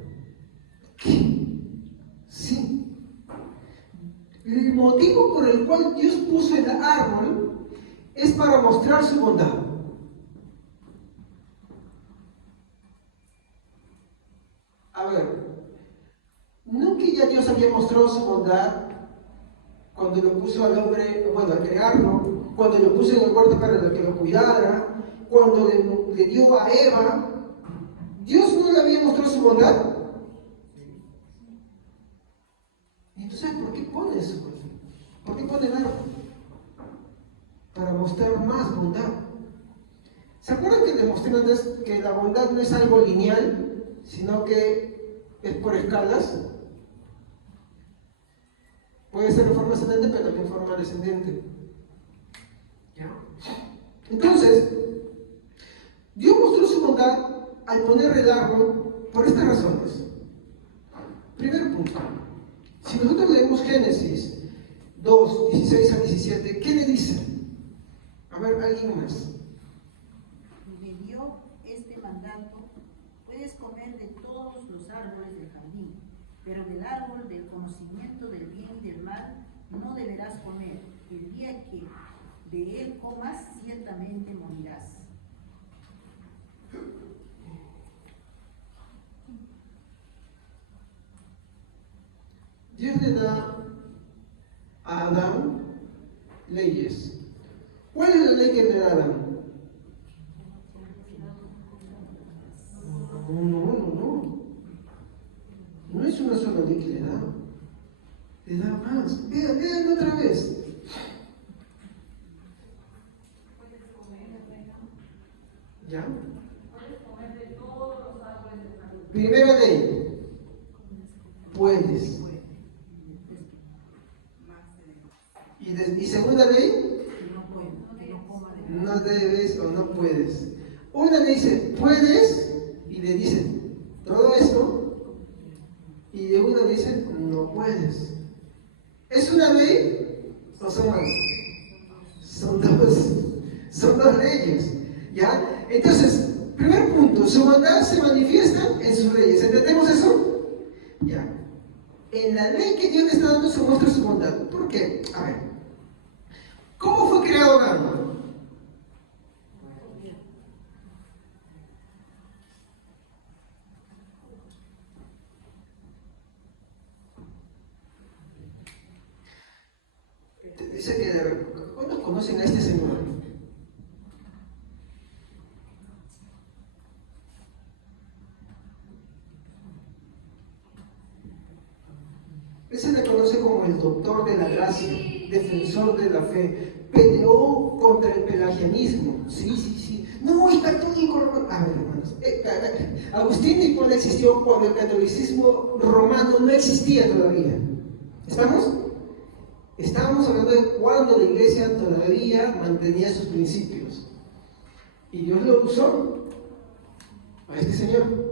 ¿Qué? Sí. El motivo por el cual Dios puso el árbol es para mostrar su bondad. A ver, ¿no que ya Dios había mostrado su bondad cuando lo puso al hombre, bueno, al crearlo, cuando lo puso en el huerto para que lo cuidara, cuando le dio a Eva? ¿Dios no le había mostrado su bondad? Entonces, ¿por qué pone eso? ¿Por qué pone el árbol? Para mostrar más bondad. ¿Se acuerdan que les mostré antes que la bondad no es algo lineal, sino que es por escalas? Puede ser en forma ascendente, pero también en forma descendente. ¿Ya? Entonces, Dios mostró su bondad al poner el árbol por estas razones. Primer punto. Si nosotros leemos Génesis 2, 16 a 17, ¿qué le dice? A ver, alguien más. Y le dio este mandato: puedes comer de todos los árboles del jardín, pero del árbol del conocimiento del bien y del mal no deberás comer. El día que de él comas, ciertamente morirás. Dios le da a Adán leyes. ¿Cuál es la ley que le da a Adán? No. No es una sola ley que le da. Le da más. Vean otra vez. ¿Ya? Primera ley. Puedes. Y segunda ley. No debes o no puedes. Una le dice puedes y le dice todo esto, y de una le dice no puedes. ¿Es una ley o son más? Son dos leyes. ¿Ya? Entonces, primer punto, su bondad se manifiesta en sus leyes. ¿Entendemos eso? Ya. En la ley que Dios le está dando se muestra su bondad. ¿Por qué? A ver. ¿Cómo fue creado Adán? Dice que ¿cuántos conocen a este señor? Él se le conoce como el doctor de la gracia, defensor de la fe. Peleó contra el pelagianismo. Sí. No, es católico romano. A ver, hermanos. Agustín de Hipona existió cuando el catolicismo romano no existía todavía. ¿Estamos? Estamos hablando de cuando la iglesia todavía mantenía sus principios. Y Dios lo usó a este señor.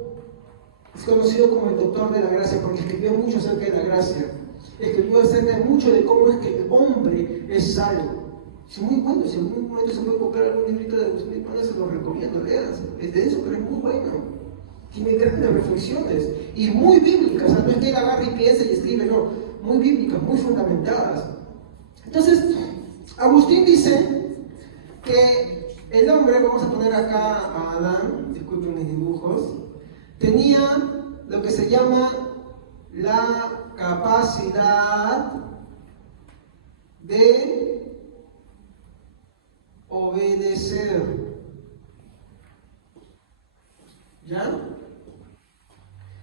Es conocido como el doctor de la gracia porque escribió mucho acerca de la gracia. Escribió acerca mucho de cómo es que el hombre es salvo. Es muy bueno. Si en algún momento se puede comprar algún librito de Agustín de Hipona, se lo recomiendo, leas. Es denso, pero es muy bueno. Tiene grandes reflexiones y muy bíblicas. O sea, no es que él agarre y piense y escribe, no. Muy bíblicas, muy fundamentadas. Entonces, Agustín dice que el hombre, vamos a poner acá a Adán, disculpen disculpen mis dibujos, tenía lo que se llama la capacidad de obedecer. ¿Ya?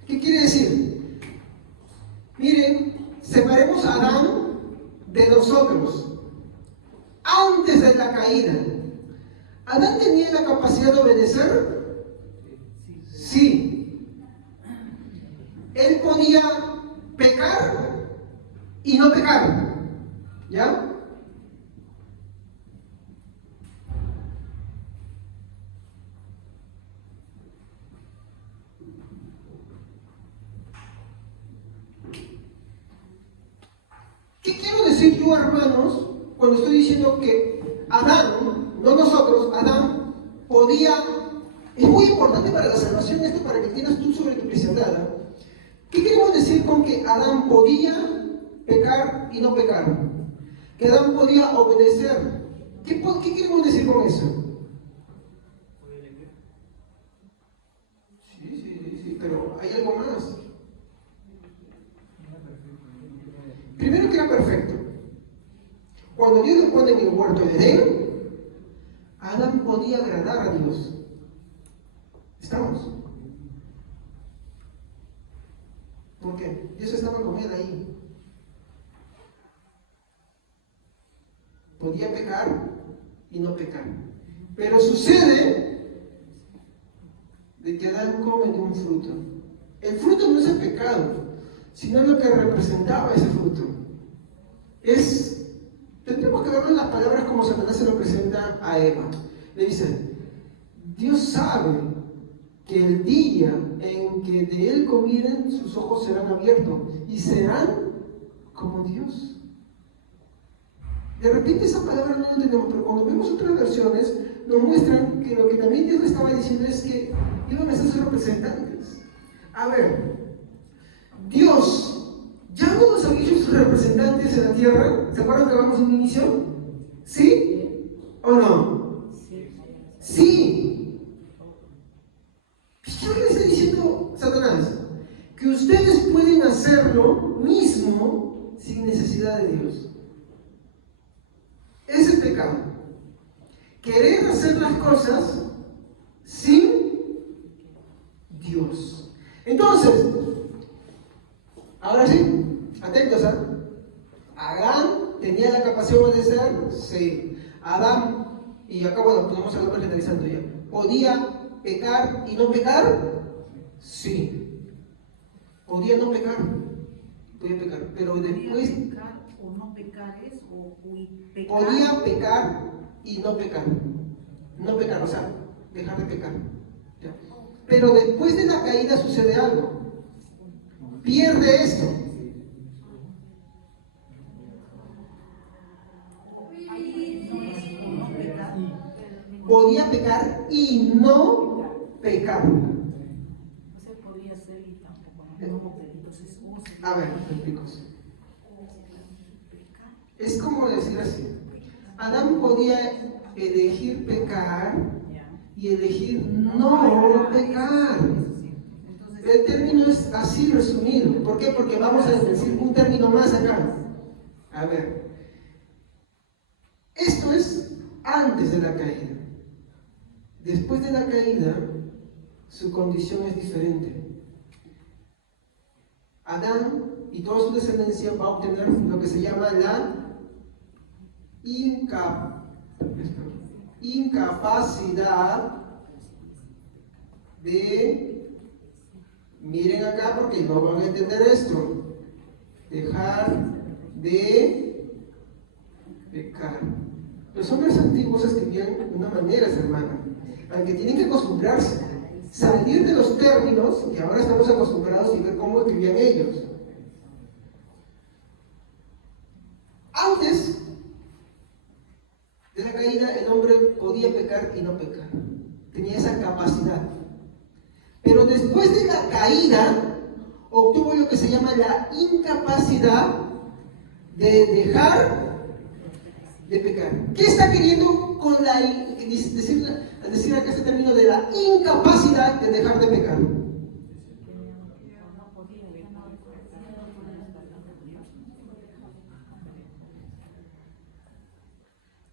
¿Qué quiere decir? Miren, separemos a Adán de nosotros antes de la caída. ¿Adán tenía la capacidad de obedecer? Sí. Él podía pecar y no pecar. ¿Ya? ¿Qué quiero decir yo, hermanos, cuando estoy diciendo que Adán, no nosotros, Adán podía, es muy importante para la salvación esto, para que entiendas tú sobre tu cristiandad? ¿Qué queremos decir con que Adán podía pecar y no pecar? Que Adán podía obedecer. ¿Qué queremos decir con eso? Sí, pero hay algo más. Primero que era perfecto. Cuando Dios lo pone en el huerto de Edén, Adán podía agradar a Dios. ¿Estamos? ¿Por qué? Dios estaba con él ahí. Podía pecar y no pecar. Pero sucede de que Adán come de un fruto. El fruto no es el pecado, sino lo que representaba ese fruto. Tendremos que verlo en las palabras como Satanás se lo presenta a Eva. Le dice, Dios sabe que el día en que de él comieren, sus ojos serán abiertos y serán como Dios. De repente esa palabra no la entendemos, pero cuando vemos otras versiones, nos muestran que lo que también Dios le estaba diciendo es que iban a ser sus representantes. A ver, Dios ya no nos había hecho sus representantes en la tierra. ¿Se acuerdan que hablamos en un inicio? ¿Sí? ¿O no? Sí. ¿Qué le está diciendo Satanás? Que ustedes pueden hacer lo mismo sin necesidad de Dios. Es el pecado. Querer hacer las cosas sin Dios. Entonces, ahora sí, atentos, ¿eh? Adán tenía la capacidad de obedecer, sí. Adán, y acá bueno, podemos hablar generalizando ya, ¿podía pecar y no pecar? Sí. ¿Podía no pecar? Podía pecar, pero después... ¿Podía pecar o no pecar es? O pecar? Podía pecar y no pecar. No pecar, o sea, dejar de pecar. ¿Ya? Pero después de la caída sucede algo. Pierde esto. Podía pecar y no pecar. No se podía hacer y tampoco no. Entonces, A ver, te explico. Es como decir así. Adán podía elegir pecar y elegir no pecar. El término es así resumido. ¿Por qué? Porque vamos a decir un término más acá. A ver. Esto es antes de la caída. Después de la caída, su condición es diferente. Adán y toda su descendencia va a obtener lo que se llama la incapacidad de, miren acá porque no van a entender esto, dejar de pecar. Los hombres antiguos escribían de una manera, hermano, al que tienen que acostumbrarse, salir de los términos que ahora estamos acostumbrados y ver cómo escribían ellos. Antes de la caída, el hombre podía pecar y no pecar. Tenía esa capacidad. Pero después de la caída, obtuvo lo que se llama la incapacidad de dejar de pecar. ¿Qué está queriendo con decir acá este término de la incapacidad de dejar de pecar?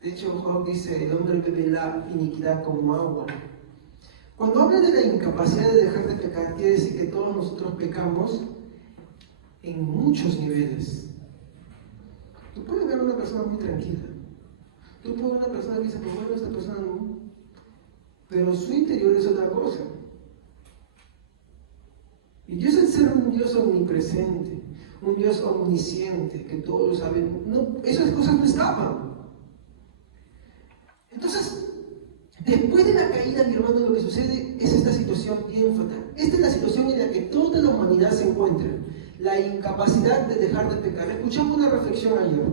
De hecho, Job dice, el hombre bebe la iniquidad como agua. Cuando habla de la incapacidad de dejar de pecar, quiere decir que todos nosotros pecamos en muchos niveles. Tú puedes ver a una persona muy tranquila. Tú puedes ver a una persona que dice, pues bueno, esta persona no. Pero su interior es otra cosa. Y Dios es ser un Dios omnipresente, un Dios omnisciente, que todo lo sabe. No, esas cosas no escapan. Entonces, después de la caída, mi hermano, lo que sucede es esta situación bien fatal. Esta es la situación en la que toda la humanidad se encuentra. La incapacidad de dejar de pecar. Escuchamos una reflexión ayer,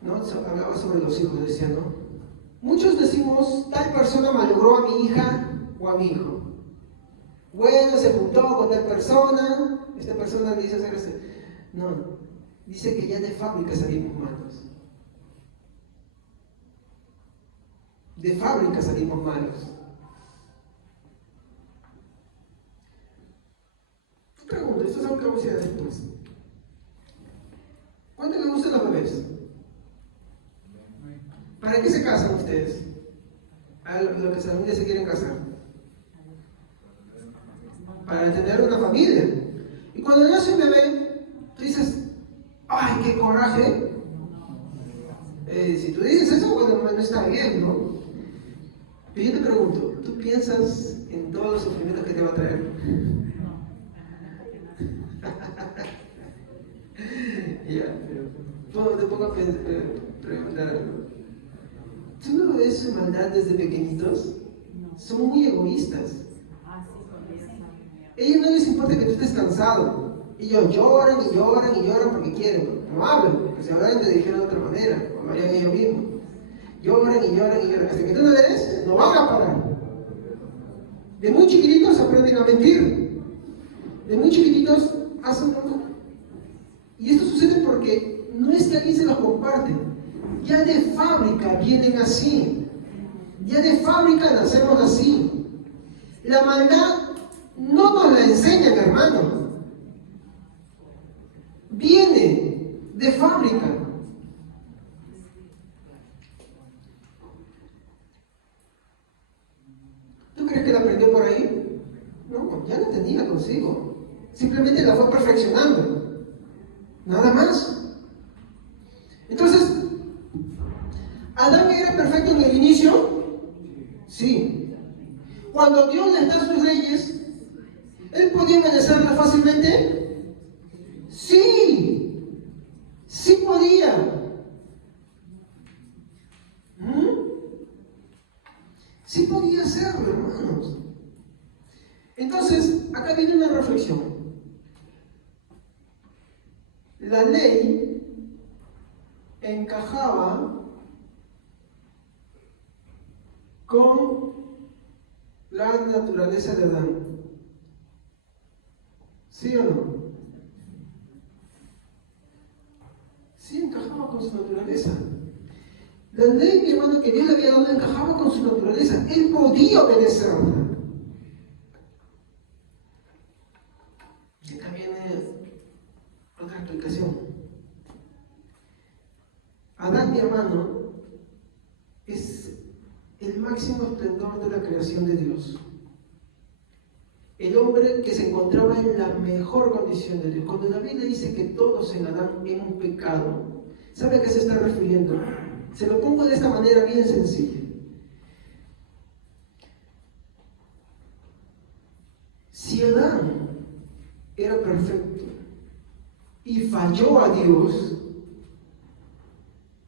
¿no? Hablaba sobre los hijos, decía, ¿no? Muchos decimos, tal persona malogró a mi hija o a mi hijo. Bueno, se juntó con tal persona, esta persona le dice hacer esto. No, dice que ya de fábrica salimos malos. De fábrica salimos malos. Te pregunto, esto es algo que vamos a ir después. ¿Cuánto les gustan los bebés? ¿Para qué se casan ustedes? A los que algún día se quieren casar. Para tener una familia. Y cuando nace un bebé, tú dices, ¡ay, qué coraje! Si tú dices eso, bueno, no está bien, ¿no? Pero yo te pregunto, ¿tú piensas en todos los sufrimientos que te va a traer? Ya, pero te pongo a preguntar algo. ¿Tú no ves su maldad desde pequeñitos? Son muy egoístas. A ellos no les importa que tú estés cansado. Ellos lloran y lloran y lloran porque quieren. No hablan, porque si hablaran te dijeron de otra manera, o lo harían ellos mismos. Lloran y lloran y lloran. Hasta que tú no le des, no van a parar. De muy chiquititos aprenden a mentir. De muy chiquititos hacen... Y esto sucede porque no es que alguien se los comparte. Ya de fábrica vienen así. Ya de fábrica nacemos así. La maldad no nos la enseñan, hermanos. Viene de fábrica. ¿Tú crees que la aprendió por ahí? No, ya la tenía consigo. Simplemente la fue perfeccionando. Nada más. Entonces, ¿Adán era perfecto en el inicio? Sí. Cuando Dios les da sus leyes, ¿él podía obedecerlas fácilmente? Sí. Sí podía. Sí podía hacerlo, hermanos. Entonces, acá viene una reflexión. La ley encajaba con la naturaleza de Adán. ¿Sí o no? Sí encajaba con su naturaleza. La ley, mi hermano, que Dios le había dado encajaba con su naturaleza. Él podía obedecerla. Y acá viene otra explicación. Adán, mi hermano, es el máximo esplendor de la creación de Dios. El hombre que se encontraba en la mejor condición de Dios. Cuando la Biblia dice que todos en Adán hemos pecado, ¿sabe a qué se está refiriendo? Se lo pongo de esta manera bien sencilla. Si Adán era perfecto y falló a Dios,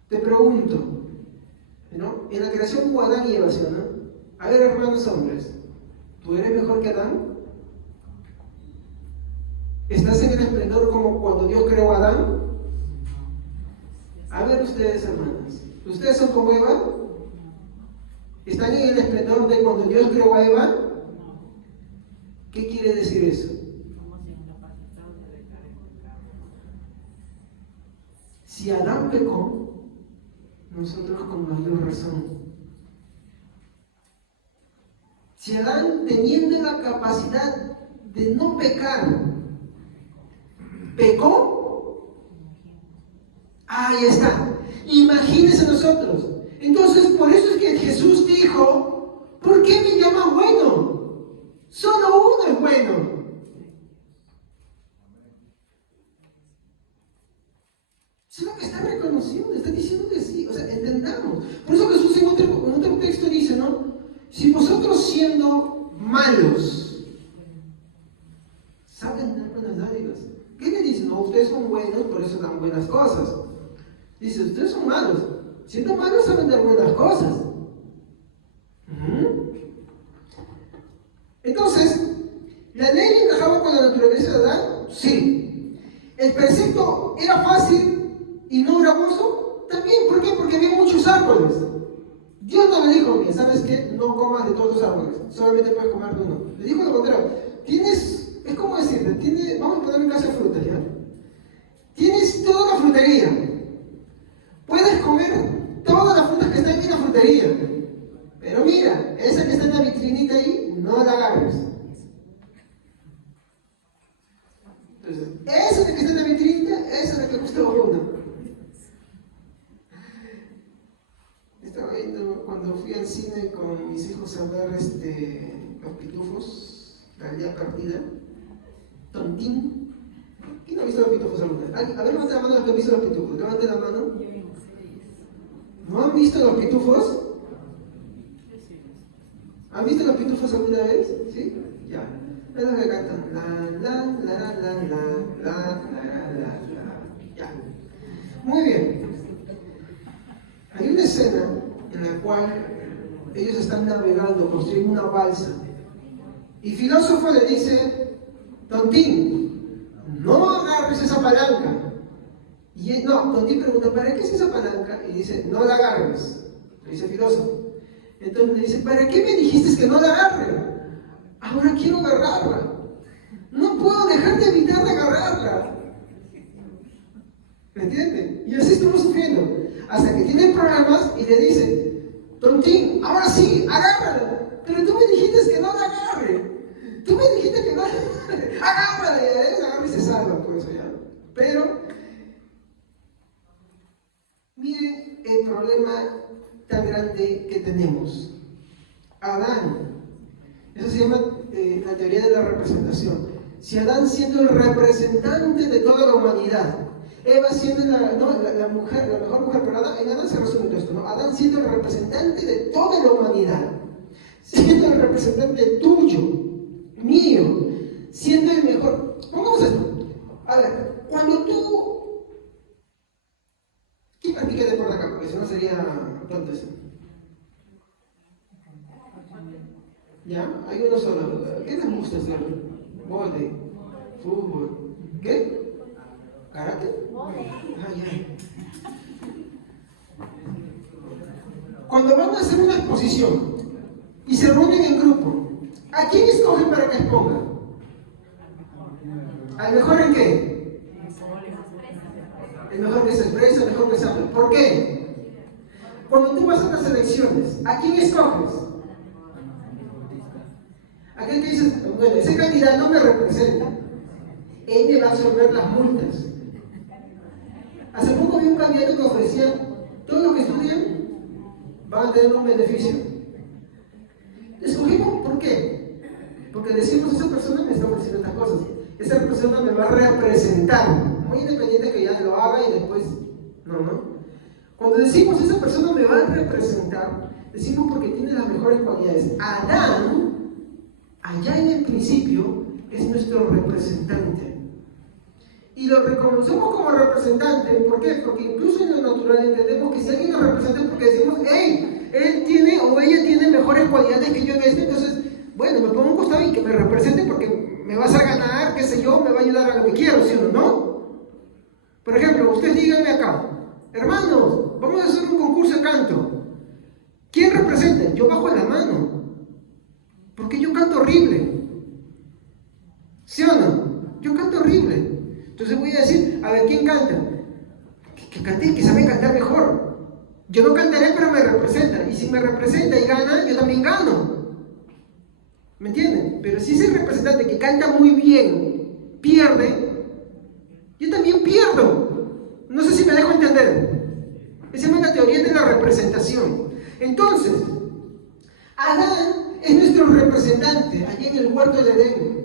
te pregunto, ¿no? En la creación hubo Adán y Eva, ¿sí o no? A ver, hermanos hombres, ¿tú eres mejor que Adán? ¿Estás en el esplendor como cuando Dios creó a Adán? A ver ustedes, hermanas, ¿ustedes son como Eva? ¿Están en el esplendor de cuando Dios creó a Eva? ¿Qué quiere decir eso? Si Adán pecó, nosotros con mayor razón. Si Adán, teniendo la capacidad de no pecar, pecó, ahí está. Imagínense nosotros. Entonces, por eso es que Jesús dijo, ¿por qué me llaman bueno? Solo uno es bueno. Es lo que está reconociendo, está diciendo que sí. O sea, entendamos. Por eso Jesús en otro texto dice, ¿no? Si vosotros siendo malos, saben dar buenas dádivas. ¿Qué le dice? No, ustedes son buenos, por eso dan buenas cosas. Dice, ustedes son malos. Siendo malos saben dar buenas cosas. Entonces, ¿la ley encajaba con la naturaleza de Adán? Sí. ¿El precepto era fácil y no gravoso? También. ¿Por qué? Porque había muchos árboles. Dios no le dijo, bien, ¿sabes qué? No comas de todos los árboles, solamente puedes comer de uno. Le dijo lo contrario. Es como decirte, vamos a poner un caso de frutas, ¿ya? Tienes toda la frutería. Puedes comer todas las frutas que están en la frutería. Pero mira, esa que está en la vitrinita ahí, no la agarres. Entonces, esa que está en la vitrinita, esa es la que gusta uno. Estaba viendo cuando fui al cine con mis hijos a ver Los Pitufos, La Aldea Perdida, Tontín. ¿Quién ha visto Los Pitufos alguna vez? A ver, levanta la mano los que han visto Los Pitufos. Levante la mano. ¿No han visto Los Pitufos? ¿Han visto Los Pitufos alguna vez? ¿Sí? Ya. Es lo que cantan. La. Ya. Muy bien. Hay una escena en la cual ellos están navegando, construyen una balsa. Y Filósofo le dice, Tontín, no agarres esa palanca. Y Tontín pregunta, ¿para qué es esa palanca? Y dice, no la agarres. Le dice Filósofo. Entonces le dice, ¿para qué me dijiste que no la agarre? Ahora quiero agarrarla. No puedo dejar de evitar de agarrarla. ¿Me entienden? Y así estamos sufriendo. Hasta que tienen problemas y le dice, Tontín, ahora sí, agárrala. Pero tú me dijiste que no la agarre. Tú me dijiste que no la agarre. Agárrala. Agarra y se salva, pues ya. Pero, miren el problema tan grande que tenemos. Adán, eso se llama la teoría de la representación. Si Adán, siendo el representante de toda la humanidad, Eva siendo la mejor mujer, pero en Adán se resume todo esto, ¿no? Adán siendo el representante de toda la humanidad, siendo el representante tuyo, mío, siendo el mejor. Pongamos esto. A ver, cuando tú... ¿Quién practica deporte acá? Porque si no sería tonto eso. ¿Ya? Hay uno solo. ¿Qué les gusta hacer? Vóley, fútbol. ¿Qué? ¿Karate? Ah, ya. Cuando van a hacer una exposición y se reúnen en grupo, ¿a quién escogen para que exponga? ¿Al mejor en qué? El mejor que se expresa, el mejor que se habla. ¿Por qué? Cuando tú vas a las elecciones, ¿a quién escoges? Aquel que dice, bueno, ese candidato me representa, él me va a absorber las multas. Hace poco vi un candidato que ofrecía, todos los que estudian van a tener un beneficio. Escogimos, ¿por qué? Porque decimos, esa persona me está ofreciendo estas cosas, esa persona me va a representar, muy independiente que ya lo haga y después, no. Cuando decimos, esa persona me va a representar, decimos porque tiene las mejores cualidades. Adán, allá en el principio, es nuestro representante. Y lo reconocemos como representante, ¿por qué? Porque incluso en lo natural entendemos que si alguien nos representa es porque decimos, hey, él tiene o ella tiene mejores cualidades que yo en esto, entonces, bueno, me pongo un costado y que me represente porque me va a hacer ganar, qué sé yo, me va a ayudar a lo que quiero, ¿sí o no? Por ejemplo, ustedes díganme acá, hermanos, vamos a hacer un concurso de canto. ¿Quién representa? Yo bajo la mano, porque yo canto horrible. ¿Sí o no? Yo canto horrible. Entonces voy a decir, a ver, ¿quién canta? Que cante, que sabe cantar mejor. Yo no cantaré, pero me representa. Y si me representa y gana, yo también gano. ¿Me entienden? Pero si ese representante que canta muy bien pierde, yo también pierdo. No sé si me dejo entender. Esa es la teoría de la representación. Entonces, Adán es nuestro representante allí en el huerto de Edén.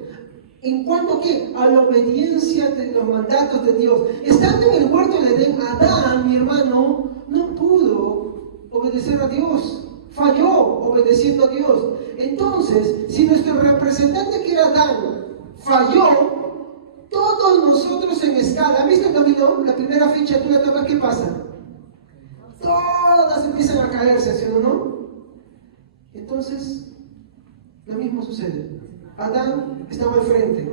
¿En cuanto a qué? A la obediencia de los mandatos de Dios. Estando en el huerto de Edén, Adán, mi hermano, no pudo obedecer a Dios. Falló obedeciendo a Dios. Entonces, si nuestro representante que era Adán falló, todos nosotros en escala, ¿han visto el dominó? La primera ficha tú la tocas, ¿qué pasa? Todas empiezan a caerse, ¿sí o no? Entonces, lo mismo sucede. Adán estaba al frente,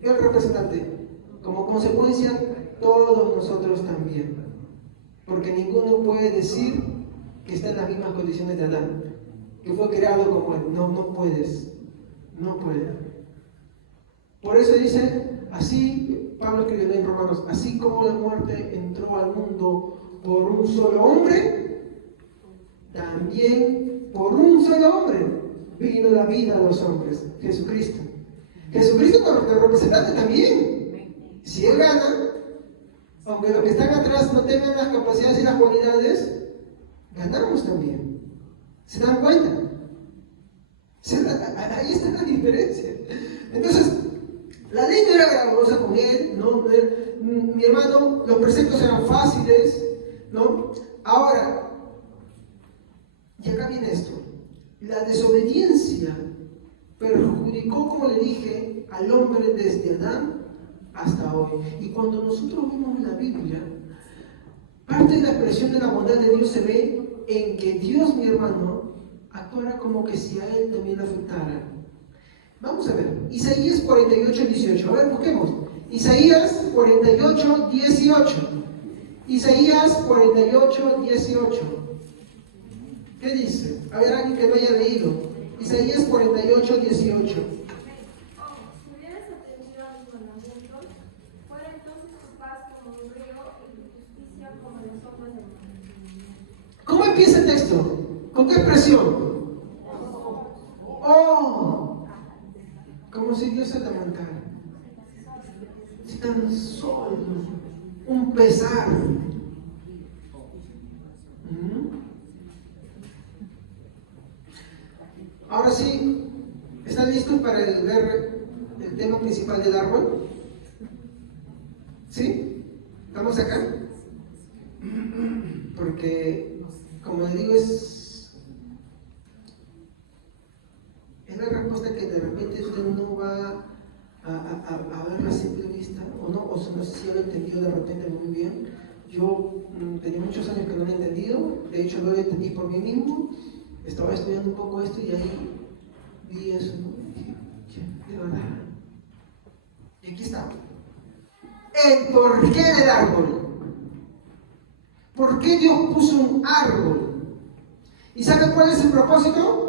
era el representante. Como consecuencia, todos nosotros también. Porque ninguno puede decir que está en las mismas condiciones de Adán, que fue creado como él. No, no puedes. No puedes. Por eso dice, así, Pablo escribió en Romanos, así como la muerte entró al mundo por un solo hombre, también por un solo hombre vino la vida a los hombres, Jesucristo. Jesucristo es nuestro representante también. Si Él gana, aunque los que están atrás no tengan las capacidades y las cualidades, ganamos también. ¿Se dan cuenta? Ahí está la diferencia. Entonces, la ley no era gravosa con él, ¿no? Mi hermano, los preceptos eran fáciles, ¿no? Ahora, y acá viene esto. La desobediencia perjudicó, como le dije, al hombre desde Adán hasta hoy. Y cuando nosotros vemos la Biblia, parte de la expresión de la bondad de Dios se ve en que Dios, mi hermano, actuara como que si a él también le afectara. Vamos a ver, Isaías 48, 18. A ver, busquemos. Isaías 48, 18. Isaías 48, 18. ¿Qué dice? A ver, alguien que no haya leído. Isaías 48, 18. Si hubieras atendido a mis mandamientos, fuera entonces tu paz como un río y tu justicia como las olas del mar. ¿Cómo empieza el texto? ¿Con qué expresión? Oh, como si Dios se levantara. Si tan solo un pesar. Ahora sí, ¿están listos para ver el tema principal del árbol? ¿Sí? ¿Estamos acá? Porque, como le digo, es la respuesta que de repente usted no va a ver a simple vista, o no, o no sé si lo entendió de repente muy bien. Yo tenía muchos años que no lo he entendido, de hecho lo entendí por mí mismo. Estaba estudiando un poco esto y ahí vi eso, ¿no? De verdad. Y aquí está. El porqué del árbol. ¿Por qué Dios puso un árbol? ¿Y sabe cuál es el propósito?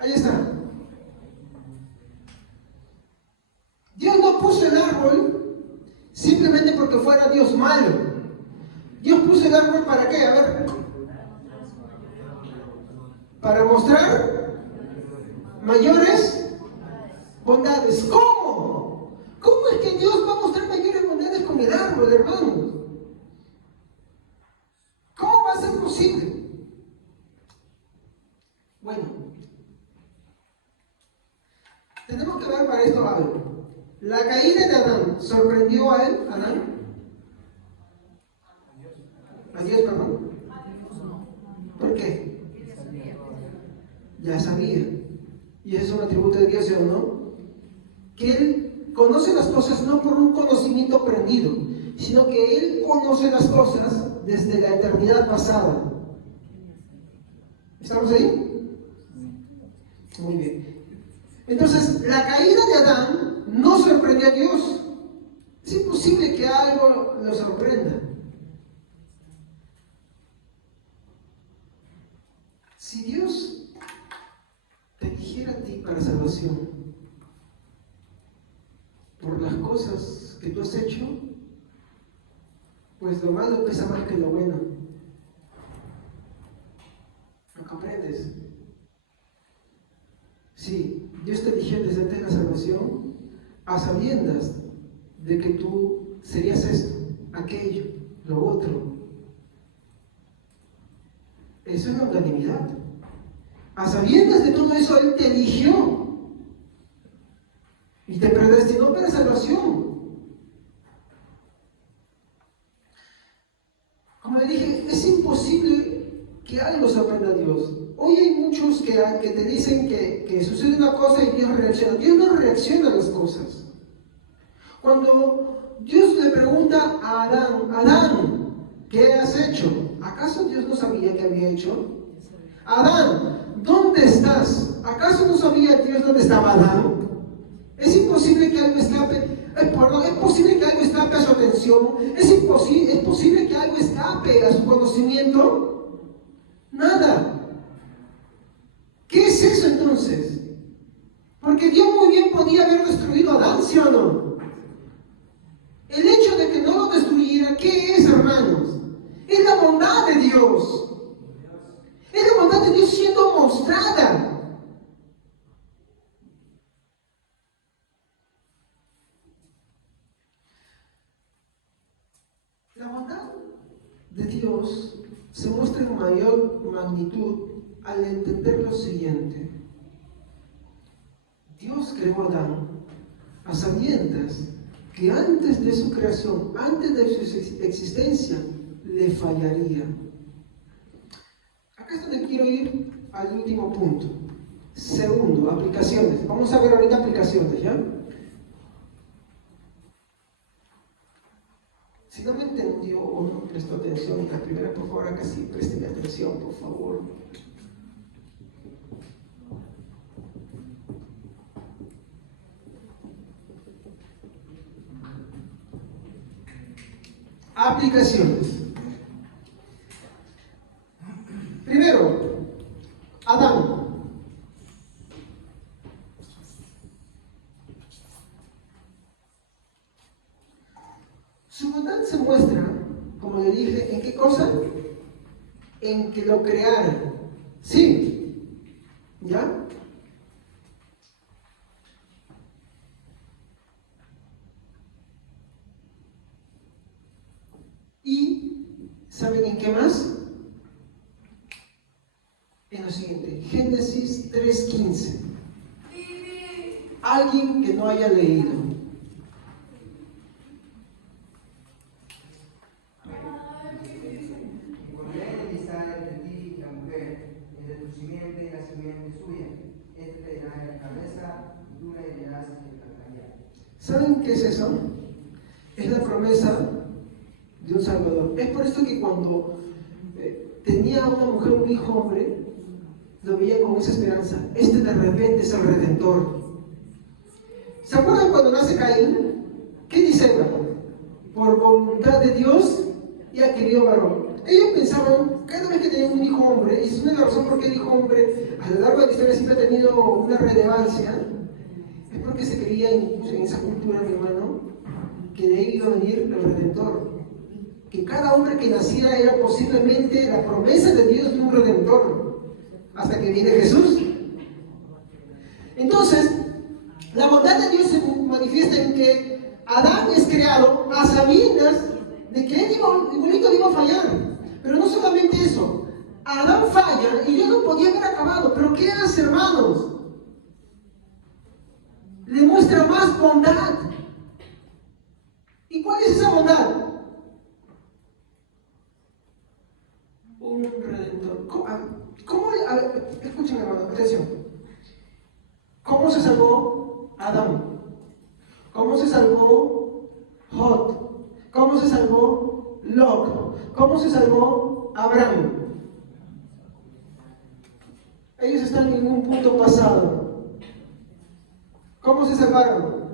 Ahí está. Dios no puso el árbol simplemente porque fuera Dios malo. Dios puso el árbol ¿para qué? A ver. Para mostrar mayores bondades. ¿Cómo? ¿Cómo es que Dios va a mostrar mayores bondades con el árbol, hermanos? ¿Cómo va a ser posible? Bueno. Tenemos que ver para esto algo. La caída de Adán sorprendió a él, Adán. A Dios, perdón. ¿Por qué? Ya sabía. Y eso es un atributo de Dios, ¿sí o no? Que Él conoce las cosas no por un conocimiento aprendido, sino que Él conoce las cosas desde la eternidad pasada. ¿Estamos ahí? Muy bien. Entonces, la caída de Adán no sorprendió a Dios, Es imposible que algo lo sorprenda. Si Dios te eligiera a ti para salvación por las cosas que tú has hecho, pues lo malo pesa más que lo bueno. ¿Lo comprendes? Sí, Dios te eligió desde antes de la salvación a sabiendas de que tú serías esto, aquello, lo otro. Eso es la unanimidad. A sabiendas de todo eso, Él te eligió y te predestinó para salvación. Como le dije, es imposible que algo sorprenda a Dios. Hoy hay muchos que te dicen que sucede una cosa y Dios reacciona. Dios no reacciona a las cosas. Cuando Dios le pregunta a Adán, Adán, ¿qué has hecho? ¿Acaso Dios no sabía qué había hecho? Adán, ¿dónde estás? ¿Acaso no sabía Dios dónde estaba Adán? Es imposible que algo escape. Es posible que algo escape a su atención. Es posible que algo escape a su conocimiento. Nada. ¿Qué es eso entonces? Porque Dios muy bien podía haber destruido a Adán, ¿sí o no? El hecho de que no lo destruyera, ¿qué es, hermanos? Es la bondad de Dios. Es la bondad de Dios siendo mostrada. La bondad de Dios se muestra en mayor magnitud al entender lo siguiente. Dios creó a Adán a sabiendas que antes de su creación, antes de su existencia, le fallaría. Acá es donde quiero ir al último punto. Segundo, aplicaciones. Vamos a ver ahorita aplicaciones, ¿ya? Si no me entendió o no prestó atención en la primera, por favor, acá sí, presten atención, por favor. Aplicaciones. Primero, Adán. Su bondad se muestra, como le dije, ¿en qué cosa? En que lo creara. Sí. ¿Ya? Y ¿saben en qué más? En lo siguiente, Génesis 3:15. Alguien que no haya leído. Y pondré enemistad entre ti y la mujer, entre tu simiente y la simiente suya. Este te herirá en la cabeza y tú le herirás en el calcañar. ¿Saben qué es eso? Es la promesa de un Salvador. Es por esto que cuando tenía una mujer un hijo hombre, lo veía con esa esperanza. Este de repente es el Redentor. ¿Se acuerdan cuando nace Caín? ¿Qué dice Eva? Por voluntad de Dios y adquirió varón. Ellos pensaban, cada vez que tenían un hijo hombre, y es una de las razones por qué el hijo hombre a lo largo de la historia siempre ha tenido una relevancia, es porque se creía en esa cultura, mi hermano, que de ahí iba a venir el Redentor. Que cada hombre que naciera era posiblemente la promesa de Dios de un Redentor, hasta que viene Jesús. Entonces, la bondad de Dios se manifiesta en que Adán es creado a sabiendas de que él igualito iba a fallar. Pero no solamente eso, Adán falla y Dios no podía haber acabado. Pero ¿qué hace, hermanos? Le muestra más bondad. ¿Y cuál es esa bondad? Un Redentor. Escuchen, hermano, atención. ¿Cómo se salvó Adán? ¿Cómo se salvó Jod? ¿Cómo se salvó Lot? ¿Cómo se salvó Abraham? Ellos están en un punto pasado. ¿Cómo se salvaron?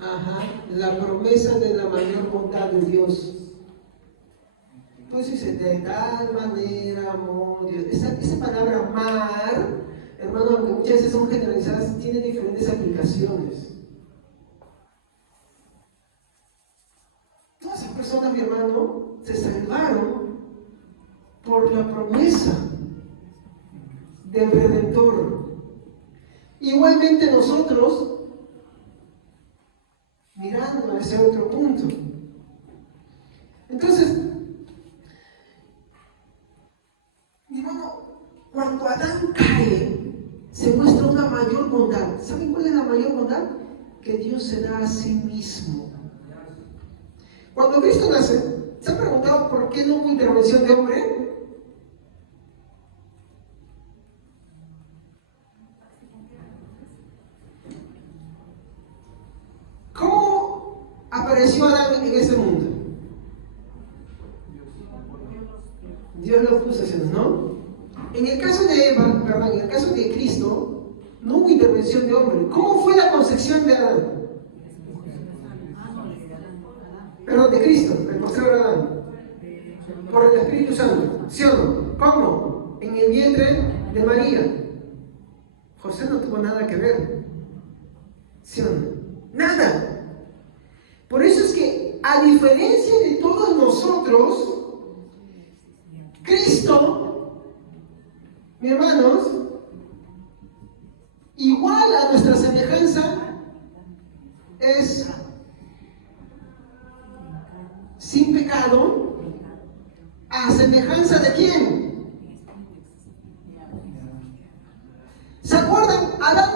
Ajá, la promesa de la mayor bondad de Dios. Entonces dice, de tal manera amó Dios. Esa palabra amar, hermano, aunque muchas veces son generalizadas, tiene diferentes aplicaciones. Todas esas personas, mi hermano, se salvaron por la promesa del Redentor. Igualmente nosotros, mirando a ese otro punto. Entonces, mi hermano, cuando Adán cae, se muestra una mayor bondad. ¿Saben cuál es la mayor bondad? Que Dios se da a sí mismo. Cuando Cristo nace, ¿se han preguntado por qué no hubo intervención de hombre? ¿Cómo apareció Adán en ese mundo? Dios lo puso haciendo, ¿no? En el caso de Eva, perdón, en el caso de Cristo, no hubo intervención de hombre. ¿Cómo fue la concepción de Adán? Perdón, de Cristo, el posterior Adán. Por el Espíritu Santo, ¿sí o no? ¿Cómo? En el vientre de María. José no tuvo nada que ver, ¿sí o no? Nada. Por eso es que, a diferencia de todos nosotros, Cristo, mis hermanos, igual a nuestra semejanza, es sin pecado, a semejanza de quién. ¿Se acuerdan? Adán,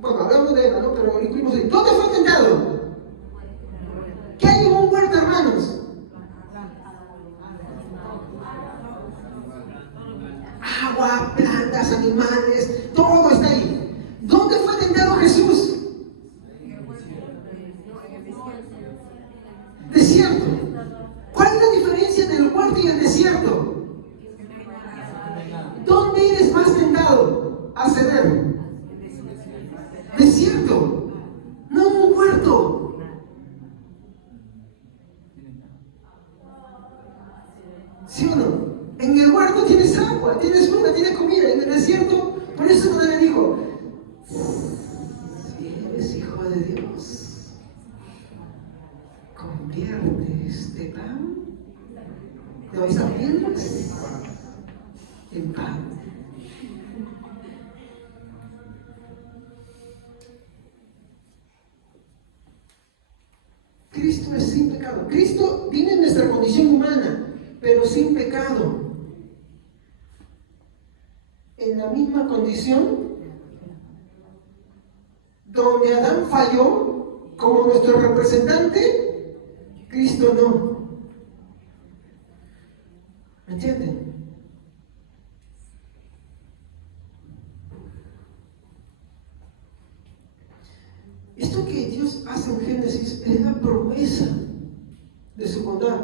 bueno, hablamos de Eva, ¿no? Pero incluimos ahí. ¿Dónde fue tentado? ¿Qué hay en un huerto, hermanos? Agua, plantas, animales, todo está ahí. ¿Dónde fue tentado Jesús? Desierto. ¿Cuál es la diferencia del huerto y el desierto? ¿Dónde eres más tentado a ceder? Desierto, no un huerto. ¿Sí o no? En el huerto tienes agua, tienes fruta, tienes comida. En el desierto, por eso cuando le dijo, si eres hijo de Dios, convierte este pan de esas piedras en pan. Cristo es sin pecado. Cristo viene en nuestra condición humana, pero sin pecado. En la misma condición donde Adán falló como nuestro representante, Cristo no. ¿Me entienden? Esto que Dios hace en Génesis es la promesa de su bondad.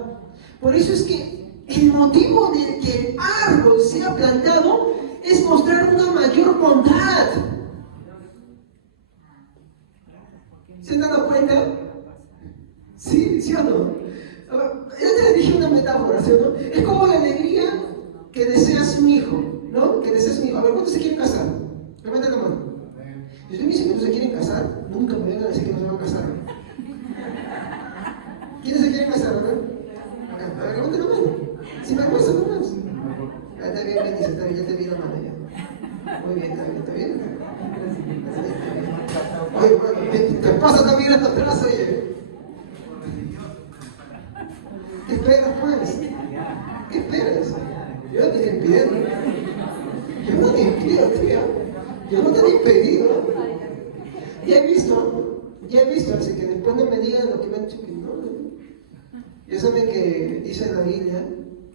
Por eso es que el motivo de que el árbol sea plantado es mostrar una mayor bondad. ¿Se han dado cuenta? Sí, ¿sí o no? Yo te dije una metáfora, ¿sí o no? Es como la alegría que deseas un hijo, ¿no? Que deseas un hijo. A ver, ¿cuántos se quieren casar? Levanten la mano. Si usted me dice que no se quieren casar, nunca me vengan a decir que no se van a casar. ¿Quiénes se quieren casar, verdad? A ver, levanten la mano. Sin vergüenza nomás. Ya está bien, Benicio, está bien, ya te vi la mano ya. Muy bien, está bien, está bien. Oye, bueno, te pasa también hasta atrás, oye. ¿Qué esperas, pues? ¿Qué esperas? Yo no te estoy impidiendo. Yo no te impido, tía. Yo no te he impedido. Ya he visto, así que después no me digan lo que me han dicho que no. Ya saben que dice la Biblia,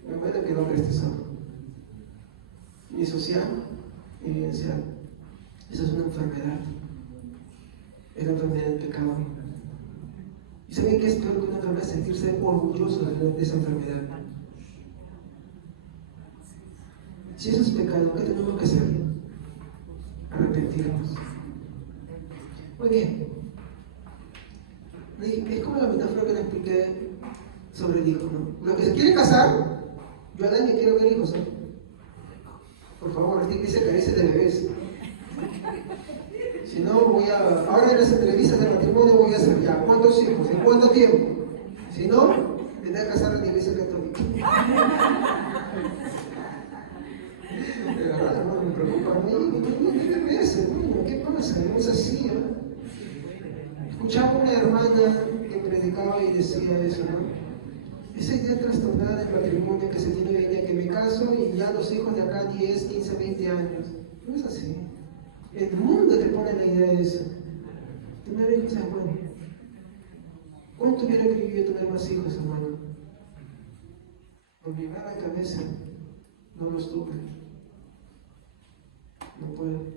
me muero que el hombre esté solo. Ni social, ni vivencial. Esa es una enfermedad. Es la enfermedad del pecado. ¿Y saben qué es peor que una enfermedad? Sentirse orgulloso de esa enfermedad. Si eso es pecado, ¿qué tenemos que hacer? Arrepentirnos. Muy bien. Es como la metáfora que le expliqué sobre el hijo, ¿no? Los que se quieren casar, yo al año quiero ver hijos, ¿eh? Por favor, esta iglesia carece de bebés. Si no, ahora en las entrevistas de matrimonio voy a hacer ya, ¿cuántos hijos? ¿En cuánto tiempo? Si no, tendré que casar en la iglesia católica. De verdad, no me preocupa a mí, ¿qué bebés, hermano? ¿Qué pasa? No es así, ¿eh? Escuchaba una hermana que predicaba y decía eso, ¿no? Esa idea trastornada del matrimonio que se tiene hoy en día, que me caso y ya los hijos de acá 10, 15, 20 años. No es así. El mundo te pone la idea de eso. Tener hijos es bueno. ¿Cuánto hubiera querido yo tener más hijos, hermano? Por mi mala cabeza no los tuve. No puedo.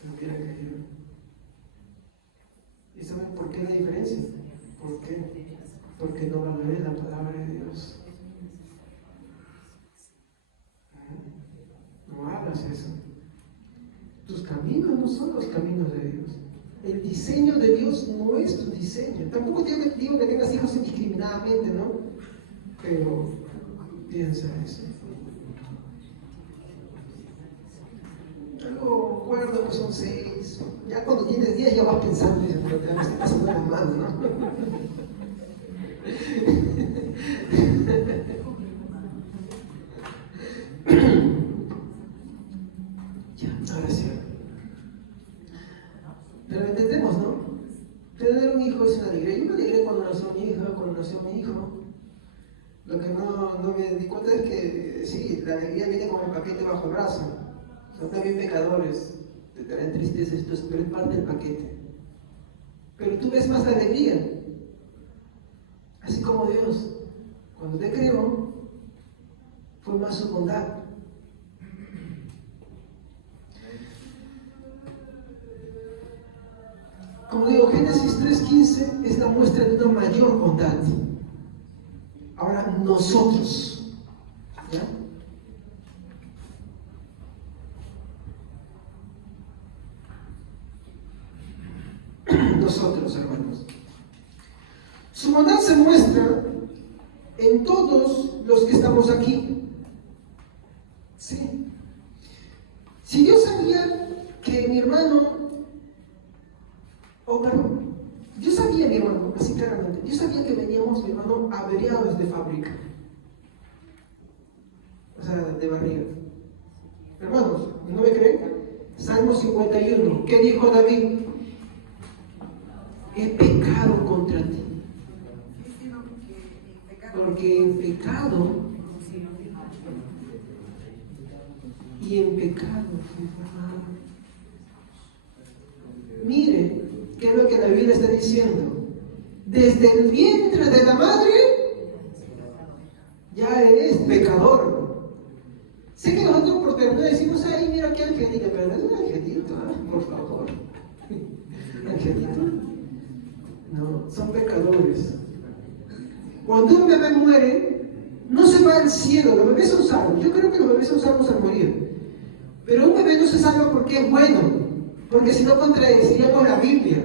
Pero hubiera querido. ¿Y saben por qué la diferencia? ¿Por qué? Porque no valoré la palabra de Dios. No hagas eso. Tus caminos no son los caminos de Dios. El diseño de Dios no es tu diseño. Tampoco digo que tengas hijos indiscriminadamente, ¿no? Pero piensa eso. Algo recuerdo que son 6. Ya cuando tienes 10 ya vas pensando, pero te está pasando las manos, ¿no? Ya, ahora sí. Pero entendemos, ¿no? Tener un hijo es una alegría. Yo me alegré cuando nació mi hija, cuando nació mi hijo. Lo que no me di cuenta es que sí, la alegría viene como un paquete bajo el brazo. Son también pecadores, te traen tristeza, pero es parte del paquete. Pero tú ves más la alegría. Así como Dios, cuando te creó, fue más su bondad. Como digo, Génesis 3:15 es la muestra de una mayor bondad. Ahora nosotros, ¿ya? Nosotros, hermanos. Su bondad se muestra en todos los que estamos aquí. Sí. Si Dios sabía que mi hermano, yo sabía, mi hermano, así claramente, yo sabía que veníamos, mi hermano, averiados de fábrica. O sea, de barriga. Hermanos, ¿no me creen? Salmo 51, ¿qué dijo David? He pecado contra ti. Porque en pecado y en pecado fui formado. Mire, ¿qué es lo que la Biblia está diciendo? Desde el vientre de la madre ya eres pecador. Sé que nosotros por ternura decimos, ay, mira qué angelito, pero no es un angelito, ¿eh? Por favor. ¿Angelito? No, son pecadores. Cuando un bebé muere, no se va al cielo, los bebés son salvos. Yo creo que los bebés son salvos al morir. Pero un bebé no se salva porque es bueno, porque si no contradeciríamos la Biblia.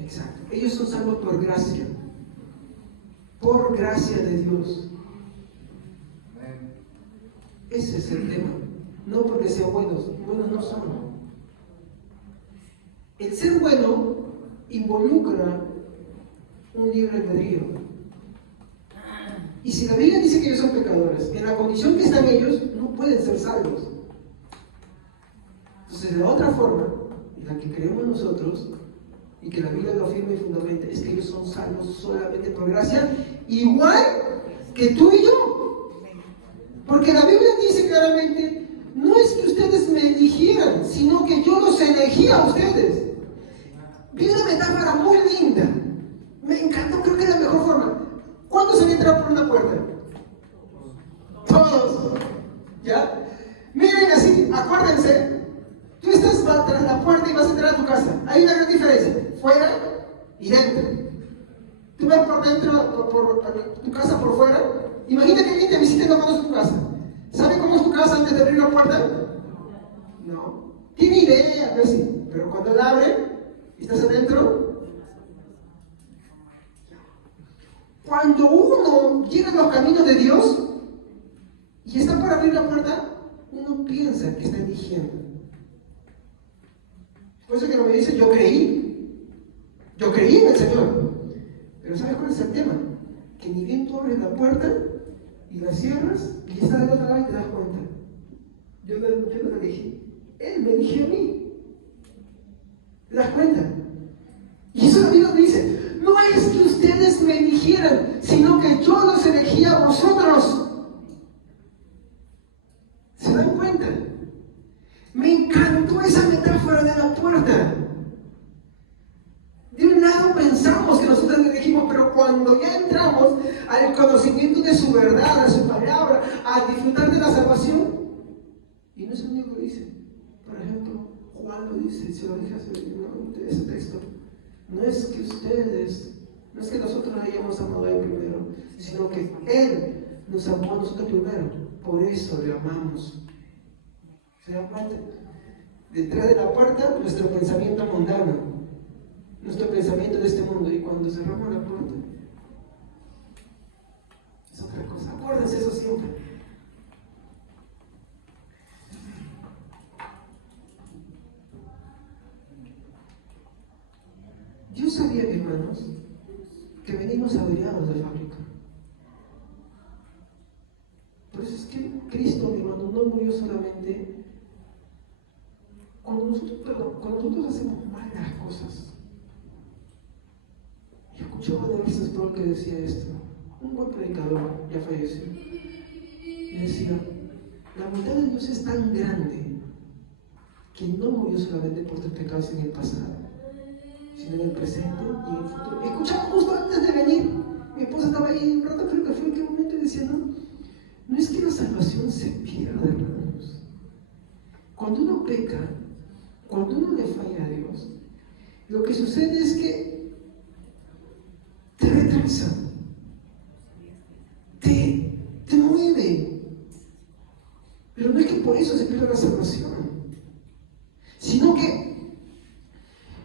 Exacto. Ellos son salvos por gracia. Por gracia de Dios. Ese es el tema. No porque sean buenos. Buenos no son. El ser bueno involucra un libre albedrío. Y si la Biblia dice que ellos son pecadores, en la condición que están ellos, no pueden ser salvos. Entonces, la otra forma, en la que creemos nosotros, y que la Biblia lo afirma y fundamenta, es que ellos son salvos solamente por gracia, igual que tú y yo. Porque la Biblia dice claramente, no es que ustedes me eligieran, sino que yo los elegí a ustedes. Vi una metáfora muy linda. Me encantó, creo que es la mejor forma. ¿Cuántos han entrado por una puerta? Todos. ¿Ya? Miren así, acuérdense. Tú estás tras la puerta y vas a entrar a tu casa. Hay una gran diferencia. Fuera y dentro. Tú ves por dentro, por tu casa por fuera. Imagina que alguien te visita y no conoce tu casa. ¿Sabe cómo es tu casa antes de abrir la puerta? No. Tiene idea, pero sí. Pero cuando la abre, ¿Estás adentro? Cuando uno llega a los caminos de Dios y está para abrir la puerta, uno piensa que está eligiendo. Por eso que me dice, yo creí en el Señor. Pero ¿sabes cuál es el tema? Que ni bien tú abres la puerta y la cierras y está del otro lado y te das cuenta. Yo no lo elegí. Él me eligió a mí. ¿Te das cuenta? Y eso la Biblia dice, no es que ustedes me eligieran, sino que yo los elegí a vosotros. ¿Se dan cuenta? Me encantó esa metáfora de la puerta. De un lado pensamos que nosotros elegimos, pero cuando ya entramos al conocimiento de su verdad, a su palabra, a disfrutar de la salvación, y no es el único que dice. Por ejemplo, Juan lo dice, si lo dejas de ese texto, no es que nosotros le hayamos amado a Él primero, sino que Él nos amó a nosotros primero, por eso le amamos. ¿Se dan cuenta? Detrás de la puerta, nuestro pensamiento mundano, nuestro pensamiento de este mundo, y cuando cerramos la puerta, es otra cosa. Acuérdense eso siempre. Yo sabía, hermanos, que venimos averiados de fábrica. Por eso es que Cristo, mi hermano, no murió solamente cuando nosotros hacemos malas cosas. Yo escuchaba de Ernesto Sproul que decía esto, un buen predicador, ya falleció, y decía, la bondad de Dios es tan grande que no murió solamente por tus pecados en el pasado, sino en el presente y en el futuro. Escuchaba justo antes de venir, mi esposa estaba ahí un rato, creo que fue en qué momento, y decía, no es que la salvación se pierda, hermanos. Cuando uno peca, cuando uno le falla a Dios, lo que sucede es que te retrasa, te mueve. Pero no es que por eso se pierda la salvación, sino que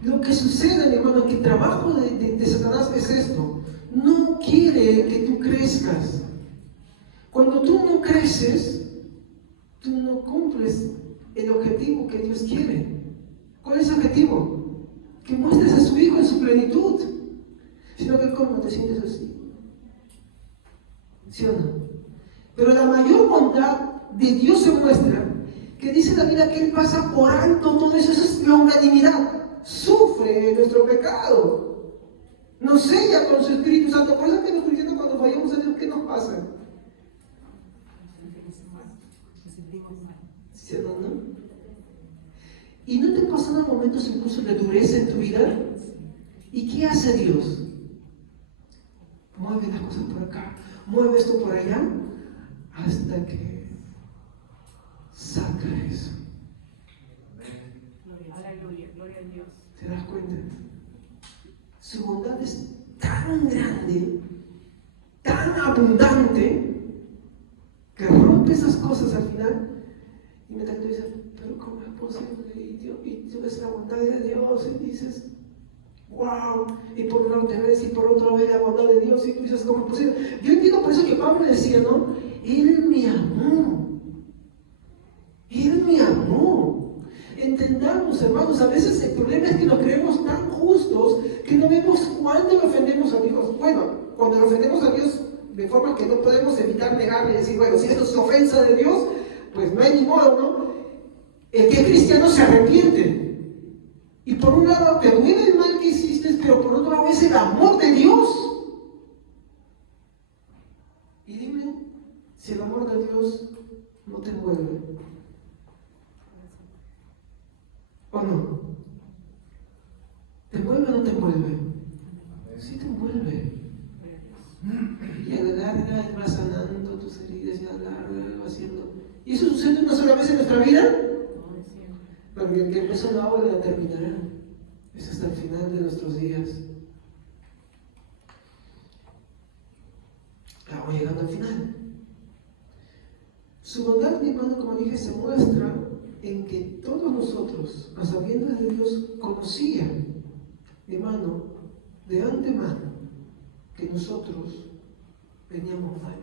lo que sucede, mi hermano, que el trabajo de Satanás es esto: no quiere que tú crezcas. Cuando tú no creces, tú no cumples el objetivo que Dios quiere. ¿Cuál es el objetivo? Que muestres a su Hijo en su plenitud. Sino que ¿cómo te sientes así? ¿Sí o no? Pero la mayor bondad de Dios se muestra, que dice la Biblia que Él pasa por alto todo eso, eso es longanimidad. Sufre nuestro pecado, nos sella con su Espíritu Santo. Por eso que nos diciendo cuando fallamos a Dios, ¿qué nos pasa? ¿Sí o no? ¿Y no te pasan momentos incluso de dureza en tu vida? ¿Y qué hace Dios? Mueve las cosas por acá, mueve esto por allá, hasta que saca eso. Aleluya, gloria a Dios. ¿Te das cuenta? Su bondad es tan grande, tan abundante, que rompe esas cosas al final. Y mientras tú dices, pero ¿cómo es posible? Y tú ves la bondad de Dios y dices, wow, y por un lado te ves y por otro ves la bondad de Dios y tú dices, ¿cómo es posible? Yo entiendo por eso que Pablo decía, ¿no? Él me amó. Él me amó. Entendamos, hermanos, a veces el problema es que nos creemos tan justos que no vemos cuándo le ofendemos a Dios. Bueno, cuando le ofendemos a Dios de forma que no podemos evitar negarle y decir, bueno, si esto es ofensa de Dios, pues no hay ni modo, ¿no? El que es cristiano se arrepiente. Y por un lado te duele el mal que hiciste, pero por otro lado es el amor de Dios. Y dime si el amor de Dios no te envuelve. ¿O no? ¿Te envuelve o no te envuelve? Sí te envuelve. Y a la larga Él va sanando tus heridas, y a la larga va haciendo. ¿Y eso sucede una sola vez en nuestra vida? Porque el que empezó la obra la terminará. Es hasta el final de nuestros días. Vamos llegando al final. Su bondad, mi hermano, como dije, se muestra en que todos nosotros, a sabiendas de Dios, conocían hermano, de antemano, que nosotros veníamos mal.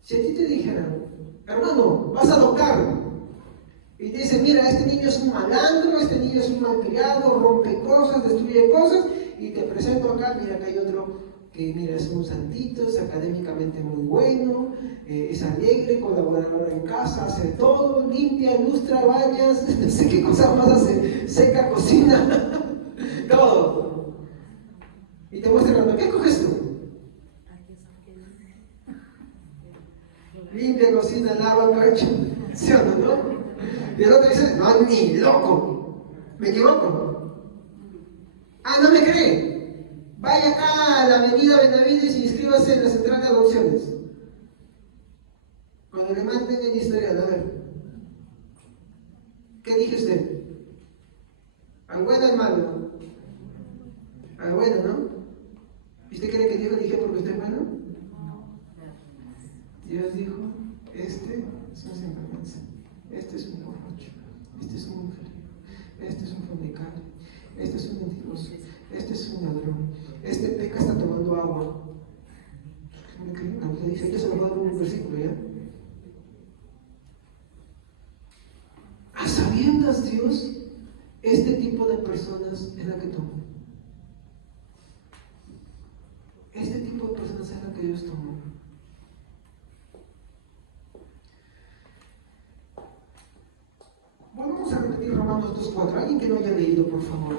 Si a ti te dijeran, hermano, vas a adoptar, y te dicen, mira, este niño es un malandro, este niño es un malcriado, rompe cosas, destruye cosas, y te presento acá, mira, acá hay otro que, mira, es un santito, es académicamente muy bueno, es alegre, colaborador en casa, hace todo, limpia, ilustra, bañas, no sé qué cosa más hace, seca, cocina, todo. Y te muestran, ¿qué coges tú? Limpia, cocina, lava, plancha, ¿sí o no? Y el otro dice, no, ni loco. ¿Me equivoco? Ah, ¿no me cree? Vaya acá a la avenida Benavides y inscríbase en la central de adopciones. Cuando le manden el historial, a ver. ¿Qué dije usted? ¿Al bueno o al malo? Al bueno, ¿no? ¿Y usted cree que Dios lo dije porque usted es bueno? Dios dijo, este es un sinvergüenza, este es un borracho, este es un mujeriego, este es un fornicario, este es un mentiroso, este es un ladrón, este peca está tomando agua. ¿Me creen? No, usted dice, yo se lo voy a dar un versículo, ¿ya? A sabiendas Dios, este tipo de personas es la que toma. Este tipo de personas es la que Dios tomó. Volvamos a repetir Romanos 2:4. Alguien que no haya leído, por favor.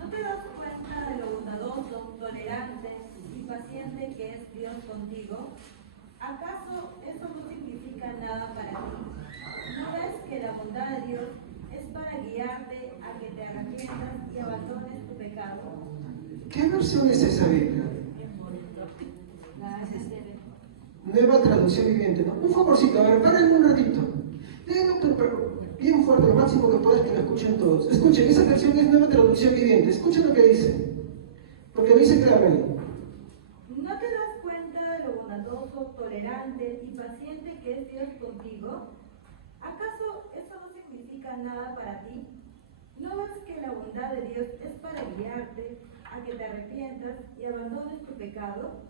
¿No te das cuenta de lo bondadoso, tolerante y paciente que es Dios contigo? ¿Acaso eso no significa nada para ti? ¿No ves que la bondad de Dios es para guiarte a que te arrepientas y abandones tu pecado? ¿Qué versión es esa Biblia? Nueva traducción viviente, ¿no? Un favorcito, a ver, paren un ratito. Léelo bien fuerte, lo máximo que puedas, que lo escuchen todos. Escuchen, esa versión es nueva traducción viviente. Escuchen lo que dice. Porque lo dice claro ahí. ¿No te das cuenta de lo bondadoso, tolerante y paciente que es Dios contigo? ¿Acaso eso no significa nada para ti? ¿No ves que la bondad de Dios es para guiarte a que te arrepientas y abandones tu pecado?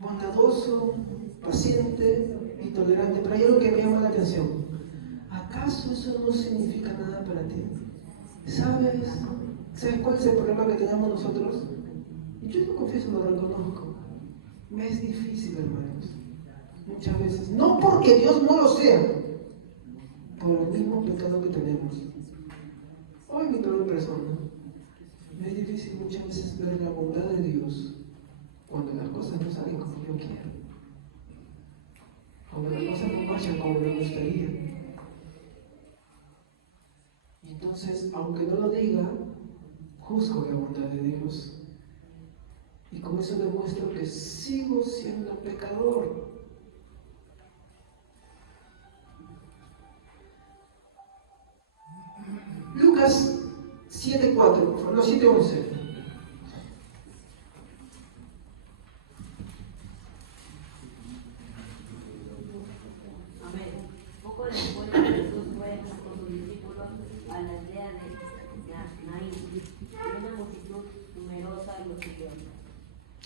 Bondadoso, paciente y tolerante. Pero hay algo que me llama la atención. ¿Acaso eso no significa nada para ti? ¿Sabes cuál es el problema que tenemos nosotros? Y yo lo confieso, lo reconozco. Me es difícil, hermanos. Muchas veces. No porque Dios no lo sea, por el mismo pecado que tenemos. Hoy mi peor persona. Me es difícil muchas veces ver la bondad de Dios cuando las cosas no salen como yo quiero. Cuando las cosas no marchan como me gustaría. Y entonces, aunque no lo diga, juzgo la bondad de Dios. Y con eso demuestro que sigo siendo pecador. Lucas 7:4, por favor, no, 7:11. Amén. Poco después Jesús fue con sus discípulos a la aldea de Naín, y una multitud numerosa lo siguió.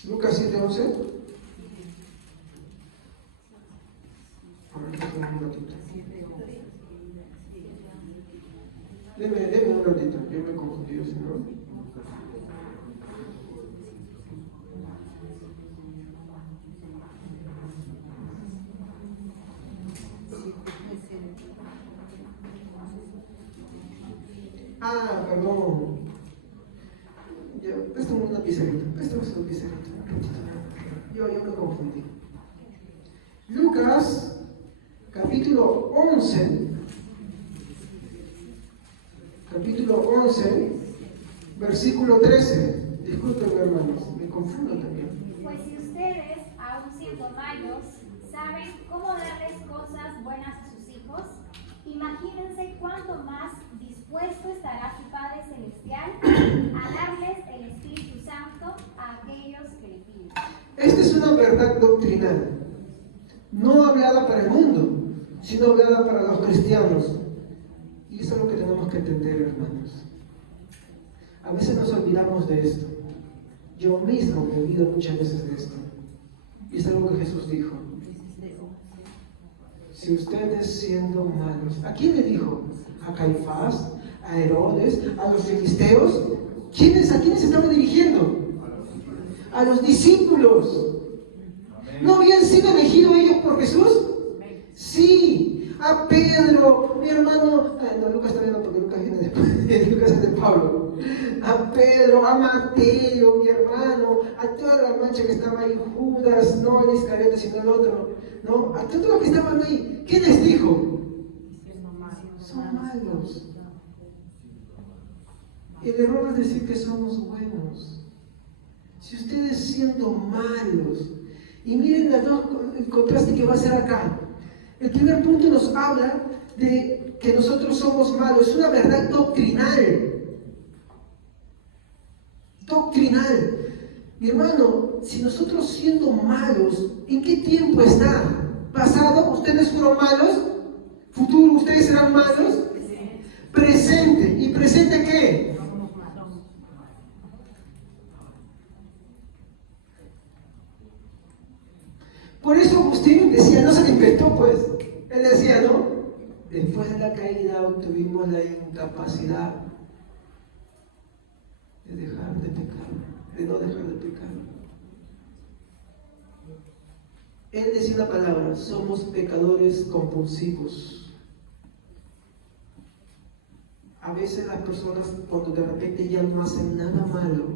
Lucas 7:11. Un ratito. Deme un ratito, yo me confundí, ¿no? Ah, perdón. Ya, préstame una pizarrita, un ratito. Yo me confundí. Lucas, capítulo 11. Capítulo 11, versículo 13. Disculpen, hermanos, me confundo también. Pues si ustedes, aun siendo malos, saben cómo darles cosas buenas a sus hijos, imagínense cuánto más dispuesto estará su Padre Celestial a darles el Espíritu Santo a aquellos que le piden. Esta es una verdad doctrinal, no hablada para el mundo, sino hablada para los cristianos. Y eso es lo que tenemos que entender, hermanos. A veces nos olvidamos de esto. Yo mismo me olvido muchas veces de esto. Y es algo que Jesús dijo. Si ustedes siendo malos, ¿a quién le dijo? ¿A Caifás? ¿A Herodes? ¿A los filisteos? ¿A quiénes se estaban dirigiendo? A los discípulos. ¿No habían sido elegidos ellos por Jesús? Sí. A Pedro, mi hermano, no, Lucas también no, porque Lucas viene después, Lucas es de Pablo. A Pedro, a Mateo, mi hermano, a toda la mancha que estaba ahí, Judas, no el Iscariote, sino el otro, ¿no? A todos los que estaban ahí, ¿qué les dijo? Son malos. El error es decir que somos buenos. Si ustedes siendo malos, y miren el contraste que va a ser acá. El primer punto nos habla de que nosotros somos malos. Es una verdad doctrinal. Doctrinal. Mi hermano, si nosotros siendo malos, ¿en qué tiempo está? ¿Pasado? ¿Ustedes fueron malos? ¿Futuro? ¿Ustedes serán malos? Presente. ¿Y presente qué? Por eso Agustín decía, no se lo inventó pues. Él decía, ¿no? Después de la caída obtuvimos la incapacidad de dejar de pecar, de no dejar de pecar. Él decía la palabra, somos pecadores compulsivos. A veces las personas, cuando de repente ya no hacen nada malo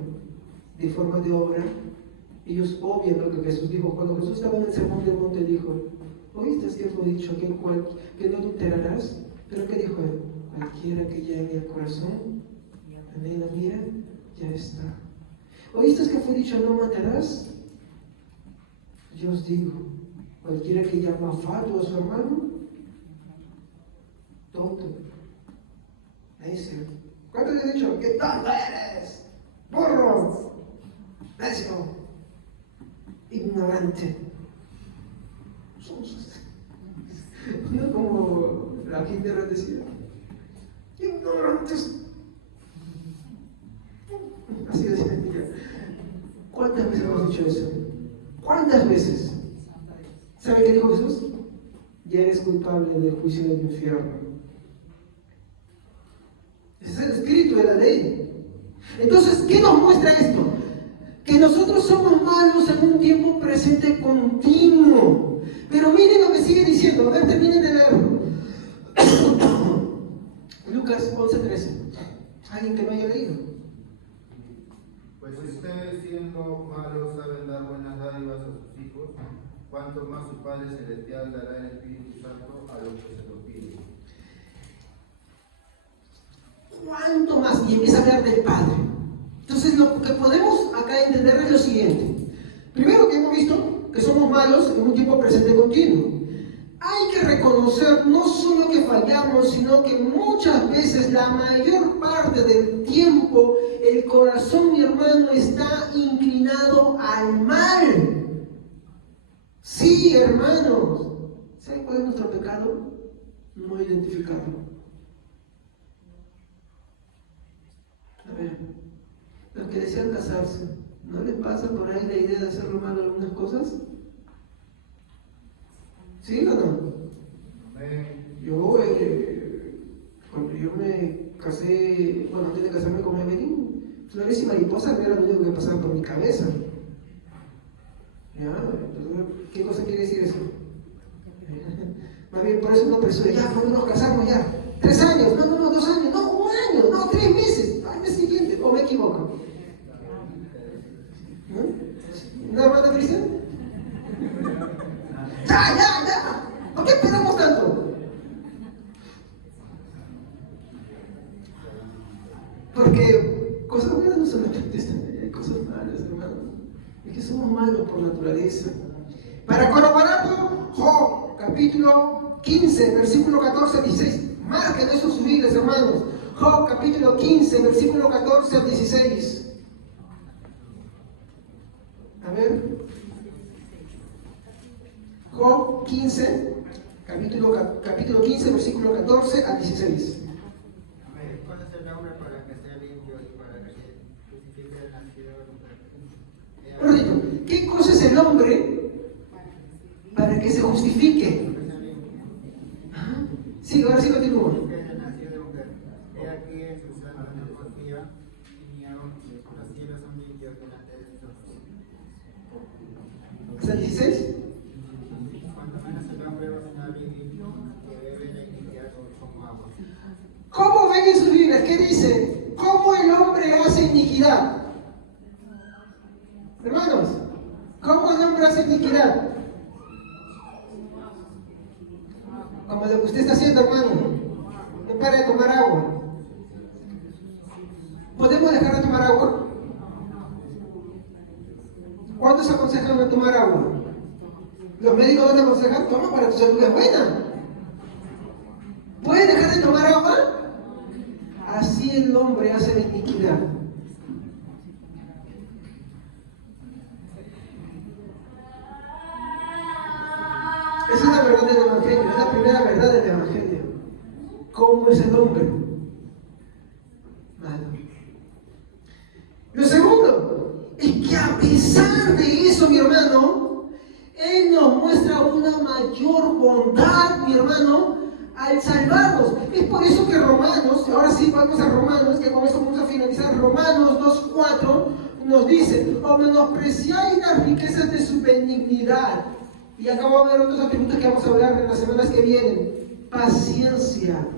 de forma de obra, ellos obvian lo que Jesús dijo. Cuando Jesús estaba en el sermón del monte, dijo, ¿oíste que fue dicho que no adulterarás? ¿Pero qué dijo él? Cualquiera que lleve el corazón, en él la mira, ya está. ¿Oíste que fue dicho no matarás? Yo os digo, cualquiera que llama falto a su hermano, tonto, necio. ¿Cuánto le he dicho? ¡Qué tonto eres! ¡Burro! ¡Necio! Ignorante. Somos no como la gente decía, ignorantes. Así decía ella. ¿Cuántas veces hemos dicho eso? ¿Cuántas veces? ¿Sabe qué dijo Jesús? Ya eres culpable del juicio del infierno. Ese es el espíritu de la ley. Entonces, ¿qué nos muestra esto? Que nosotros somos malos en un tiempo presente continuo. Pero miren lo que sigue diciendo. A ver, terminen de leerlo. Lucas 11:13. ¿Alguien que no haya leído? Pues si ustedes siendo malos saben dar buenas dádivas a sus hijos, cuánto más su Padre Celestial dará el Espíritu Santo a los que se lo piden. ¿Cuánto más? Y empieza a hablar del Padre. Entonces lo que podemos acá entender es lo siguiente. Primero que hemos visto que somos malos en un tiempo presente continuo. Hay que reconocer no solo que fallamos, sino que muchas veces, la mayor parte del tiempo, el corazón, mi hermano, está inclinado al mal. Sí, hermanos. ¿Saben cuál es nuestro pecado? No identificarlo. A ver, los que desean casarse, ¿no les pasa por ahí la idea de hacerlo mal algunas cosas? ¿Sí o no? Yo, cuando yo me casé, bueno, antes de casarme con Evelyn, flores y mariposas no era lo único que pasaba por mi cabeza. ¿Ya? Entonces, ¿qué cosa quiere decir eso? Más bien, por eso no apresura, ya, cuando nos casamos ya. 3 años, no, 2 años, no, 1 año, no, 3 meses, al mes siguiente, o me equivoco. ¿No? ¿Una hermana cristiana? ¡Ya! ¿Por qué esperamos tanto? Porque cosas buenas no solamente están, hay cosas malas, hermano. Es que somos malos por naturaleza. Para corroborarlo, Job, capítulo 15, versículo 14 al 16. Marquen eso en sus Biblias, hermanos. Job, capítulo 15, versículo 14 al 16. A ver. Job 15, capítulo 15, versículo 14 al 16. ¿Cuál es el nombre para que sea limpio y para que se justifique el nacido de Un ratito, ¿qué cosa es el hombre para que se justifique? Ajá. Sí, ahora sí continúa. que es el nacido de mujer? He aquí en su sano no confía, y aún los cielos son limpios delante de sus ojos. ¿Hasta el 16? Cuando menos el hombre es alguien limpio, que bebe la iniquidad como agua. ¿Cómo ven en sus Biblias? ¿Qué dice? ¿Cómo el hombre hace iniquidad? Hermanos, ¿cómo el hombre hace iniquidad? Como lo que usted está haciendo, hermano. No para de tomar agua. ¿Podemos dejar de tomar agua? ¿Cuántos aconsejan no tomar agua? Los médicos no te aconsejan, toma para tu salud es buena. ¿Puedes dejar de tomar agua? Así el hombre hace la iniquidad. Esa es la verdad del Evangelio, es la primera verdad del Evangelio. ¿Cómo es el hombre? Malo. Lo segundo es que a pesar de eso, mi hermano, Él nos muestra una mayor bondad, mi hermano, al salvarnos. Es por eso que Romanos, ahora sí vamos a Romanos, que con eso vamos a finalizar, Romanos 2:4 nos dice: o menospreciáis las riquezas de su benignidad. Y acá vamos a ver otros atributos que vamos a hablar en las semanas que vienen. Paciencia,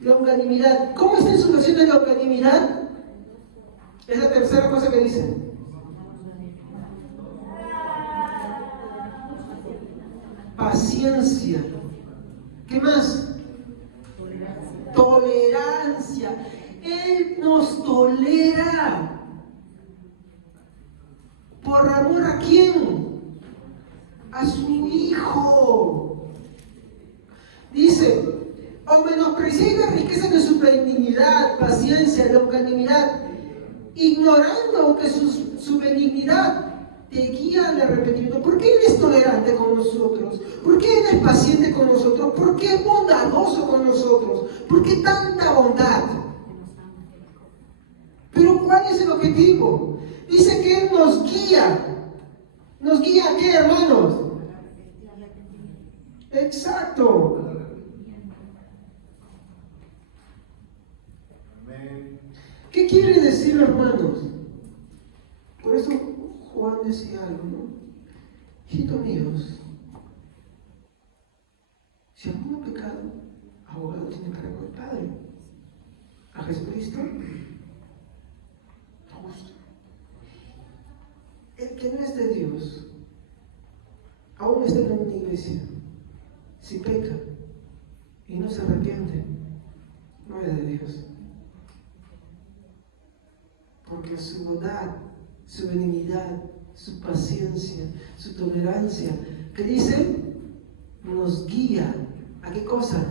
longanimidad. ¿Cómo está en su versión de longanimidad? Es la tercera cosa que dice. Paciencia. ¿Qué más? Tolerancia. Él nos tolera. ¿Por amor a quién? A su Hijo. Dice: o menospreciáis las riquezas de su benignidad, paciencia, longanimidad, ignorando que su benignidad te guía al arrepentimiento. ¿Por qué Él es tolerante con nosotros? ¿Por qué Él es paciente con nosotros? ¿Por qué es bondadoso con nosotros? ¿Por qué tanta bondad? Pero ¿cuál es el objetivo? Dice que Él nos guía. ¿Nos guía a qué, hermanos? Exacto. ¿Qué quiere decir, hermanos? Por eso Juan decía algo, ¿no? Hijitos míos, si alguno ha pecado, abogado tiene para con el Padre. A Jesucristo, justo. El que no es de Dios, aún está en una iglesia, si peca y no se arrepiente, no es de Dios. Porque su bondad, su benignidad, su paciencia, su tolerancia, que dice, nos guía ¿a qué cosa?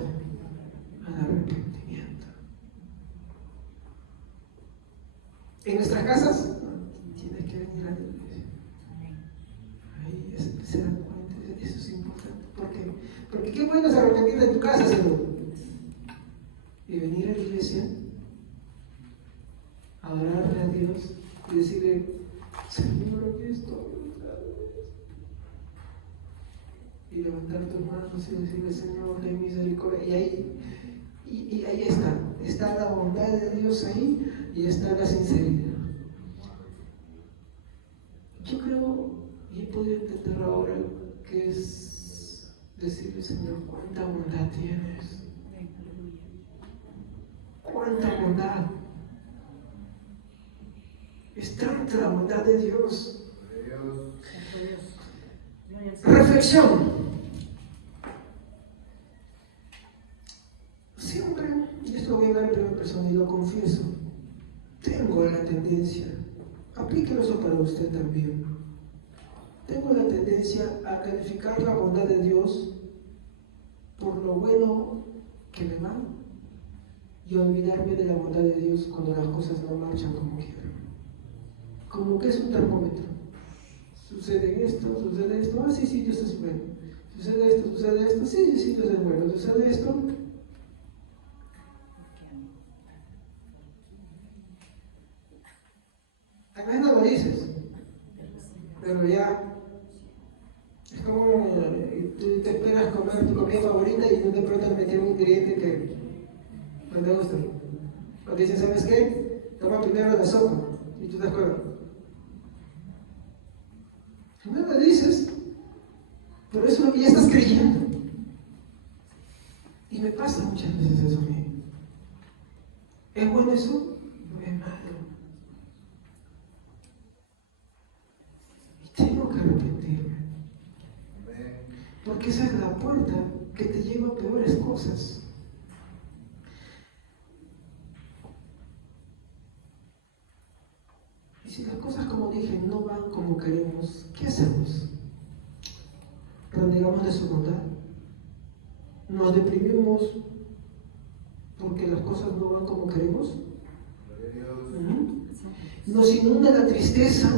Al arrepentimiento. En nuestras casas, tienes que venir a la iglesia. Ahí se dan cuenta, eso es importante. ¿Por qué? Porque qué bueno es arrepentirte en tu casa, Señor. Y venir a la iglesia, adorarle a Dios y decirle: Señor, aquí estoy. Y levantar tus manos y decirle: Señor, ten misericordia. Y ahí está la bondad de Dios ahí, y está la sinceridad. Yo creo, y he podido entender ahora, que es decirle: Señor, cuánta bondad tienes, cuánta bondad. Es tanta la bondad de Dios. Reflexión. Siempre, y esto voy a hablar en primera persona y lo confieso, tengo la tendencia, aplíquelo eso para usted también, tengo la tendencia a calificar la bondad de Dios por lo bueno que me va y a olvidarme de la bondad de Dios cuando las cosas no marchan como quiero. Como que es un termómetro. sucede esto, ah, sí, sí, Dios es bueno. Sucede esto, sí, sí, Dios es bueno. Sucede esto. Tal vez no lo dices, pero ya. Es como tú te esperas comer tu comida favorita y no de pronto le metieron un ingrediente que no te gusta. O te dicen, ¿sabes qué? Toma primero la sopa y tú te acuerdas. No lo dices, pero eso es lo que ya estás creyendo. Y me pasa muchas veces eso a mí. ¿Es bueno eso? No es malo. Y tengo que arrepentirme. Porque esa es la puerta que te lleva a peores cosas. Y si las cosas, como dije, no van como queremos, ¿qué hacemos? ¿Renegamos de su bondad? ¿Nos deprimimos porque las cosas no van como queremos? Nos inunda la tristeza.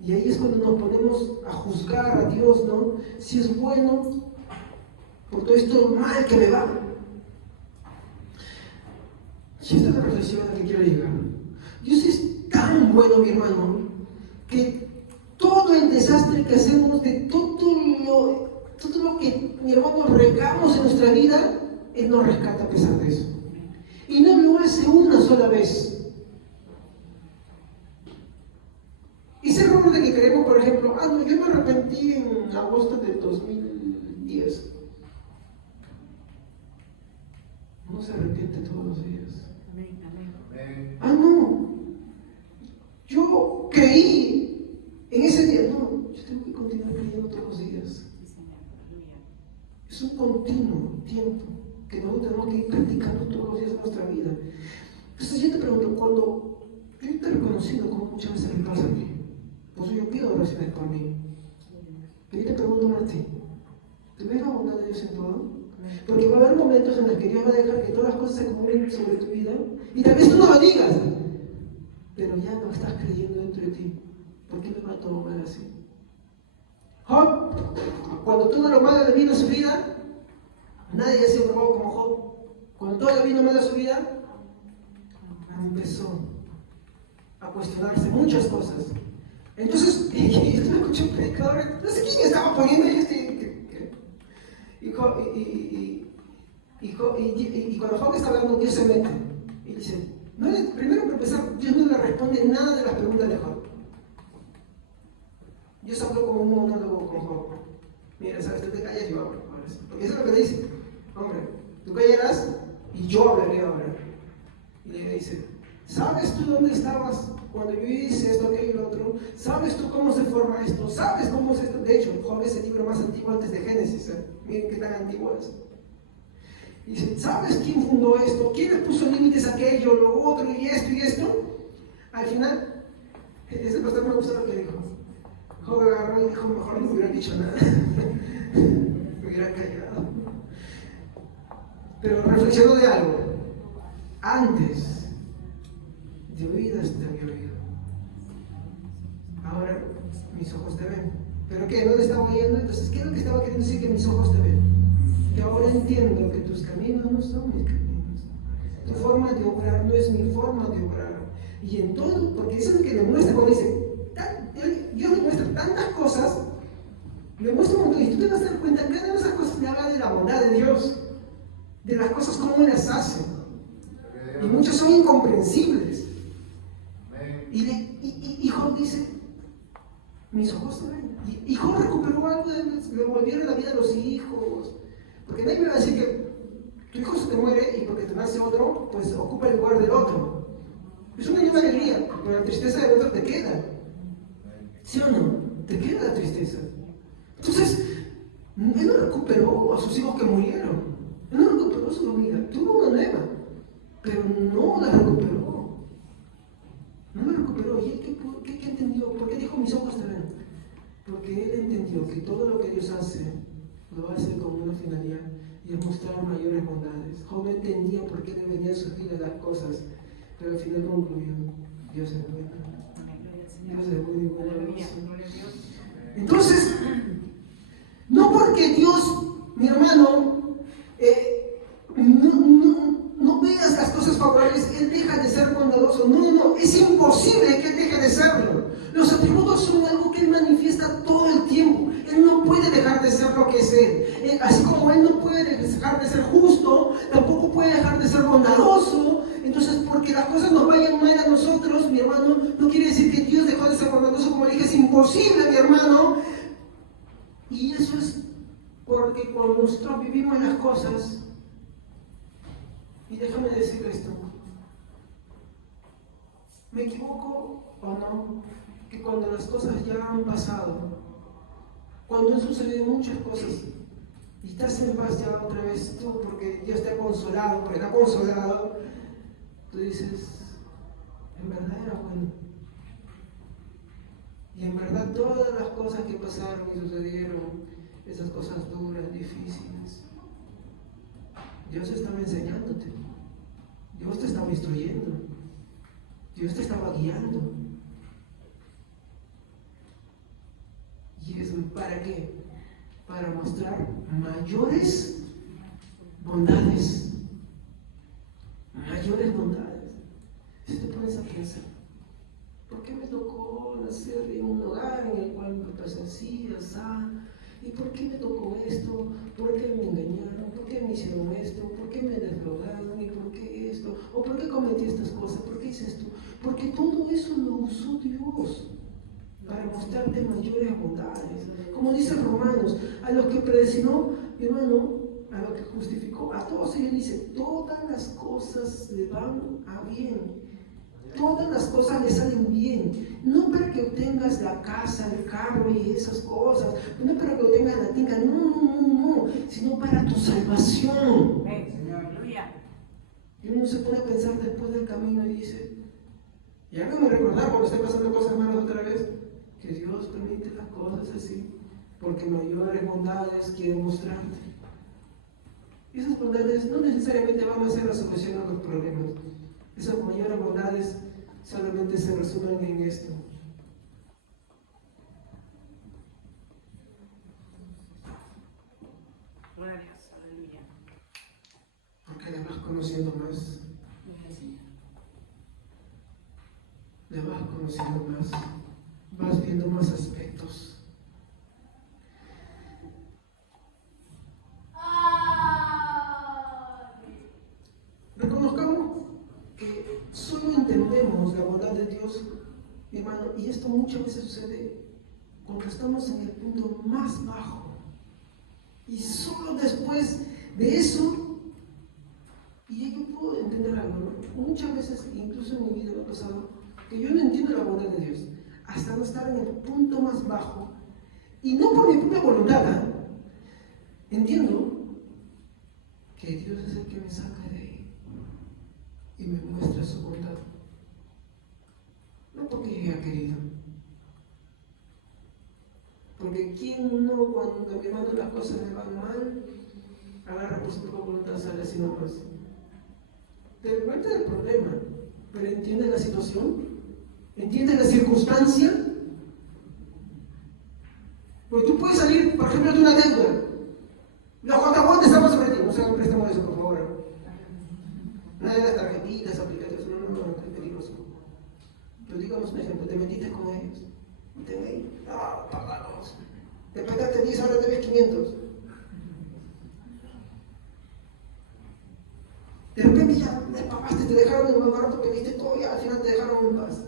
Y ahí es cuando nos ponemos a juzgar a Dios, ¿no? Si es bueno por todo esto mal que me va. Y esta es la reflexión a la que quiero llegar. Dios es tan bueno, mi hermano, que todo el desastre que hacemos, de todo lo que, mi hermano, regamos en nuestra vida, Él nos rescata a pesar de eso. Y no lo hace una sola vez. Ese error de que creemos, por ejemplo, no, yo me arrepentí en agosto del 2010. No se arrepiente todos los días. No, yo creí en ese día. No, yo tengo que continuar creyendo todos los días. Es un continuo tiempo que nosotros tenemos que ir practicando todos los días de nuestra vida. Entonces yo te pregunto, cuando yo te he reconocido como muchas veces me pasa a mí, por eso yo pido oraciones por mí. Pero yo te pregunto, Martín, ¿te ves la bondad de Dios en todo? Porque va a haber momentos en los que Dios va a dejar que todas las cosas se acumulen sobre tu vida y tal vez tú no lo digas, pero ya no estás creyendo dentro de ti. ¿Por qué me va todo mal así? Job, cuando todo lo malo le vino a su vida, nadie ha sido probado como Job. Cuando todo le vino mal a su vida, empezó a cuestionarse muchas cosas. Entonces, yo escuché un predicador, no sé quién estaba poniendo y cuando Job está hablando, Dios se mete y dice, primero para empezar, Dios no le responde nada de las preguntas de Job. Dios habló como un monólogo con Job. Mira, sabes, tú te callas, yo hablo. Porque eso es lo que le dice. Hombre, tú callarás y yo hablaré ahora. Y le dice, ¿sabes tú dónde estabas cuando yo hice esto, aquello y lo otro? ¿Sabes tú cómo se forma esto? ¿Sabes cómo se... De hecho, Job es el libro más antiguo antes de Génesis. Miren qué tan antiguo es. Y dice, ¿sabes quién fundó esto? ¿Quién le puso límites a aquello, lo otro y esto? Al final, ese pastor me gustó lo que dijo. Job agarró y dijo, mejor no hubiera dicho nada. Me hubiera callado. Pero reflexionó de algo. Antes de oídas te había oído. Ahora mis ojos te ven. ¿Pero qué? ¿Dónde estaba oyendo? Entonces, ¿qué es lo que estaba queriendo decir? Que mis ojos te ven. Que ahora entiendo que tus caminos no son mis caminos. Tu forma de obrar no es mi forma de obrar. Y en todo, porque eso es lo que le muestra cuando dice, Dios le muestra tantas cosas, le muestra un montón, y tú te vas a dar cuenta, cada una de esas cosas le habla de la bondad de Dios, de las cosas como Él las hace. Y muchas son incomprensibles. Y Job dice, mis ojos te ven. Y Job recuperó algo, le volvieron la vida a los hijos. Porque nadie me va a decir que tu hijo se te muere y porque te nace otro, pues ocupa el lugar del otro. Es una llena de alegría, pero la tristeza del otro te queda. ¿Sí o no? Te queda la tristeza. Entonces, Él no recuperó a sus hijos que murieron. Él no recuperó su familia. Tuvo una nueva, pero no la recuperó. No la recuperó. ¿Y él qué entendió? ¿Por qué dijo mis ojos te ven? Porque Él entendió que todo lo que Dios hace, lo hace con una finalidad y es mostrar mayores bondades. Job entendía por qué le venían a sus vidas las cosas, pero al final concluyó, Dios es bueno. Dios es muy bondadoso. Entonces, no porque Dios, mi hermano, no veas las cosas favorables, Él deja de ser bondadoso. No, es imposible que Él deje de serlo. Los atributos son algo que Él manifiesta todo el tiempo. Él no puede dejar de ser lo que es Él. Así como Él no puede dejar de ser justo, tampoco puede dejar de ser bondadoso. Entonces, porque las cosas nos vayan mal a nosotros, mi hermano, no quiere decir que Dios dejó de ser bondadoso. Como dije, es imposible, mi hermano. Y eso es porque cuando nosotros vivimos las cosas, y déjame decir esto, ¿me equivoco o no? Que cuando las cosas ya han pasado, cuando han sucedido muchas cosas, y estás en paz ya otra vez tú, porque Dios te ha consolado, porque te ha consolado, tú dices, en verdad era bueno. Y en verdad todas las cosas que pasaron y sucedieron, esas cosas duras, difíciles, Dios estaba enseñándote, Dios te estaba instruyendo, Dios te estaba guiando. ¿Y eso para qué? Para mostrar mayores bondades. Mayores bondades. Si te pones a pensar, ¿por qué me tocó nacer en un hogar en el cual mi papá se hacía así? ¿Y por qué me tocó esto? ¿Por qué me engañaron? ¿Por qué me hicieron esto? ¿Por qué me defraudaron? ¿Y por qué esto? ¿O por qué cometí estas cosas? ¿Por qué hice esto? Porque todo eso lo usó Dios para mostrarte mayores bondades. Como dice Romanos, a los que predestinó, mi hermano, a los que justificó, a todos ellos dice, todas las cosas le van a bien. Todas las cosas le salen bien, no para que obtengas la casa, el carro y esas cosas, no para que obtengas la tinga, no, sino para tu salvación. Y uno se pone a pensar después del camino y dice, y hágame recordar cuando esté pasando cosas malas otra vez, que Dios permite las cosas así, porque mayores bondades quiere mostrarte. Y esas bondades no necesariamente van a ser la solución a los problemas. Esas mayores bondades solamente se resumen en esto. Porque le vas conociendo más. Le vas conociendo más. Vas viendo más aspectos. Reconozcamos que solo entendemos la bondad de Dios, mi hermano, y esto muchas veces sucede cuando estamos en el punto más bajo. Y solo después de eso, y yo puedo entender algo, ¿no? Muchas veces, incluso en mi vida me ha pasado, que yo no entiendo la bondad de Dios, hasta no estar en el punto más bajo, y no por mi propia voluntad, ¿eh? Entiendo que Dios es el que me saca de ahí y me muestra su bondad. No porque yo haya querido. Porque ¿quién no, cuando mi hermano las cosas le van mal, agarra por su propia voluntad, sale así nomás? Te cuenta del problema, pero entiende la situación, entiende la circunstancia. Porque tú puedes salir, por ejemplo, de una deuda. Los contaguantes estamos sobre ti, no se hagan préstamo de eso, por favor. Nada de las tarjetitas, aplicaciones, no, es peligroso. Pero digamos un ejemplo, te metiste con ellos. Y te ven, pagados. Te pagaste 10, ahora te ves 500. De repente ya te pagaste, te dejaron en un barato, pediste todo y al final te dejaron en paz.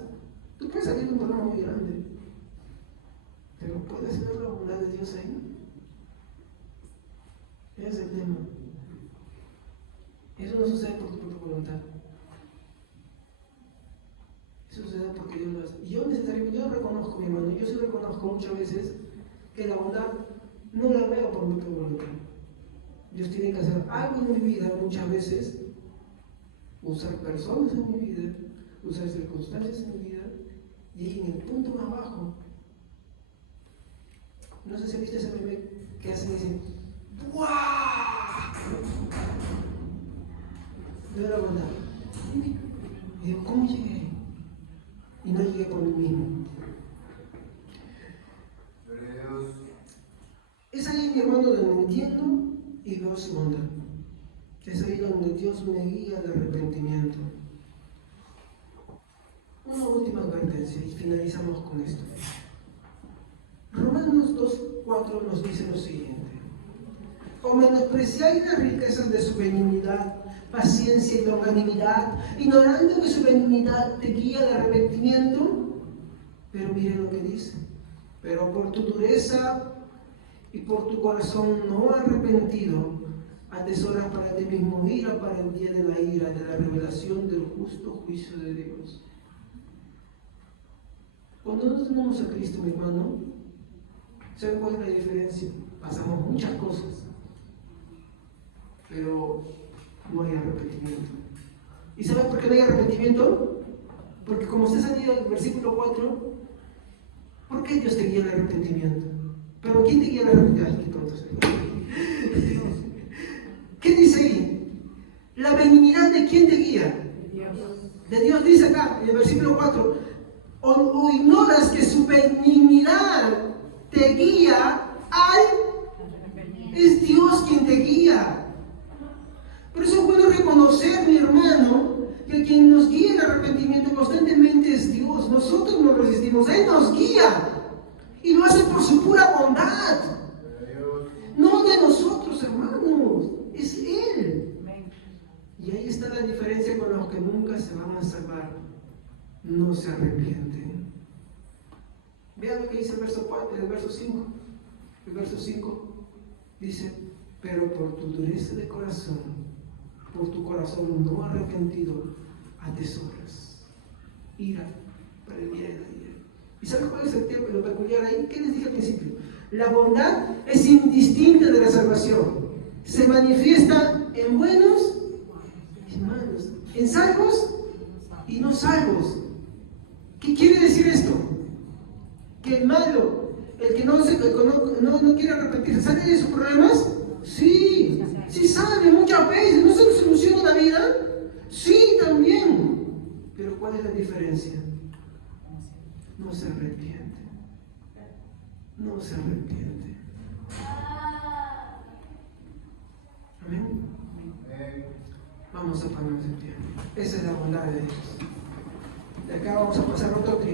Tú puedes salir de un problema muy grande. Pero puedes ver la bondad de Dios ahí. Ese es el tema. Eso no sucede por tu propia voluntad. Eso sucede porque Dios lo hace. Y yo reconozco, mi hermano, yo sí reconozco muchas veces que la bondad no la veo por mi propia voluntad. Dios tiene que hacer algo en mi vida muchas veces, usar personas en mi vida, usar circunstancias en mi vida, y ahí en el punto más bajo, no sé si viste ese meme que hacen y dicen, ¡guau! Veo la bondad. Y digo, ¿cómo llegué ahí? Y no llegué por mí mismo. Es ahí, mi hermano, donde entiendo y veo su bondad. Es ahí donde Dios me guía al arrepentimiento. Una última advertencia y finalizamos con esto. Romanos 2:4 nos dice lo siguiente: o menospreciáis las riquezas de su benignidad, paciencia y longanimidad, ignorando que su benignidad te guía al arrepentimiento. Pero miren lo que dice: pero por tu dureza y por tu corazón no arrepentido, atesoras para ti mismo ira para el día de la ira, de la revelación del justo juicio de Dios. Cuando no tenemos a Cristo, mi hermano, ¿saben cuál es la diferencia? Pasamos muchas cosas, pero no hay arrepentimiento. ¿Y saben por qué no hay arrepentimiento? Porque como usted salió del versículo 4, ¿por qué Dios te guía al arrepentimiento? ¿Pero quién te guía al arrepentimiento? ¿Qué dice ahí? ¿La benignidad de quién te guía? De Dios dice acá, en el versículo 4. O ignoras que su benignidad te guía al... Es Dios quien te guía. Por eso es bueno reconocer, mi hermano, que quien nos guía el arrepentimiento constantemente es Dios. Nosotros no resistimos, Él nos guía. Y lo hace por su pura bondad. No de nosotros, hermanos. Es Él. Y ahí está la diferencia con los que nunca se van a salvar. No se arrepienten. Vean lo que dice el verso 4, el verso 5. El verso 5 dice: pero por tu dureza de corazón, por tu corazón no arrepentido, atesoras ira para el día de la ira. ¿Y sabes cuál es el tema, lo peculiar ahí? ¿Qué les dije al principio? La bondad es indistinta de la salvación. Se manifiesta en buenos y malos, en salvos y no salvos. ¿Qué quiere decir esto? Que el malo, el que no quiere arrepentirse, ¿sale de sus problemas? Sí, sí sale muchas veces. ¿No se nos soluciona la vida? Sí, también. Pero ¿cuál es la diferencia? No se arrepiente. No se arrepiente. Amén. Vamos a ponernos en pie. Esa es la bondad de Dios. De acá vamos a pasar otro tema.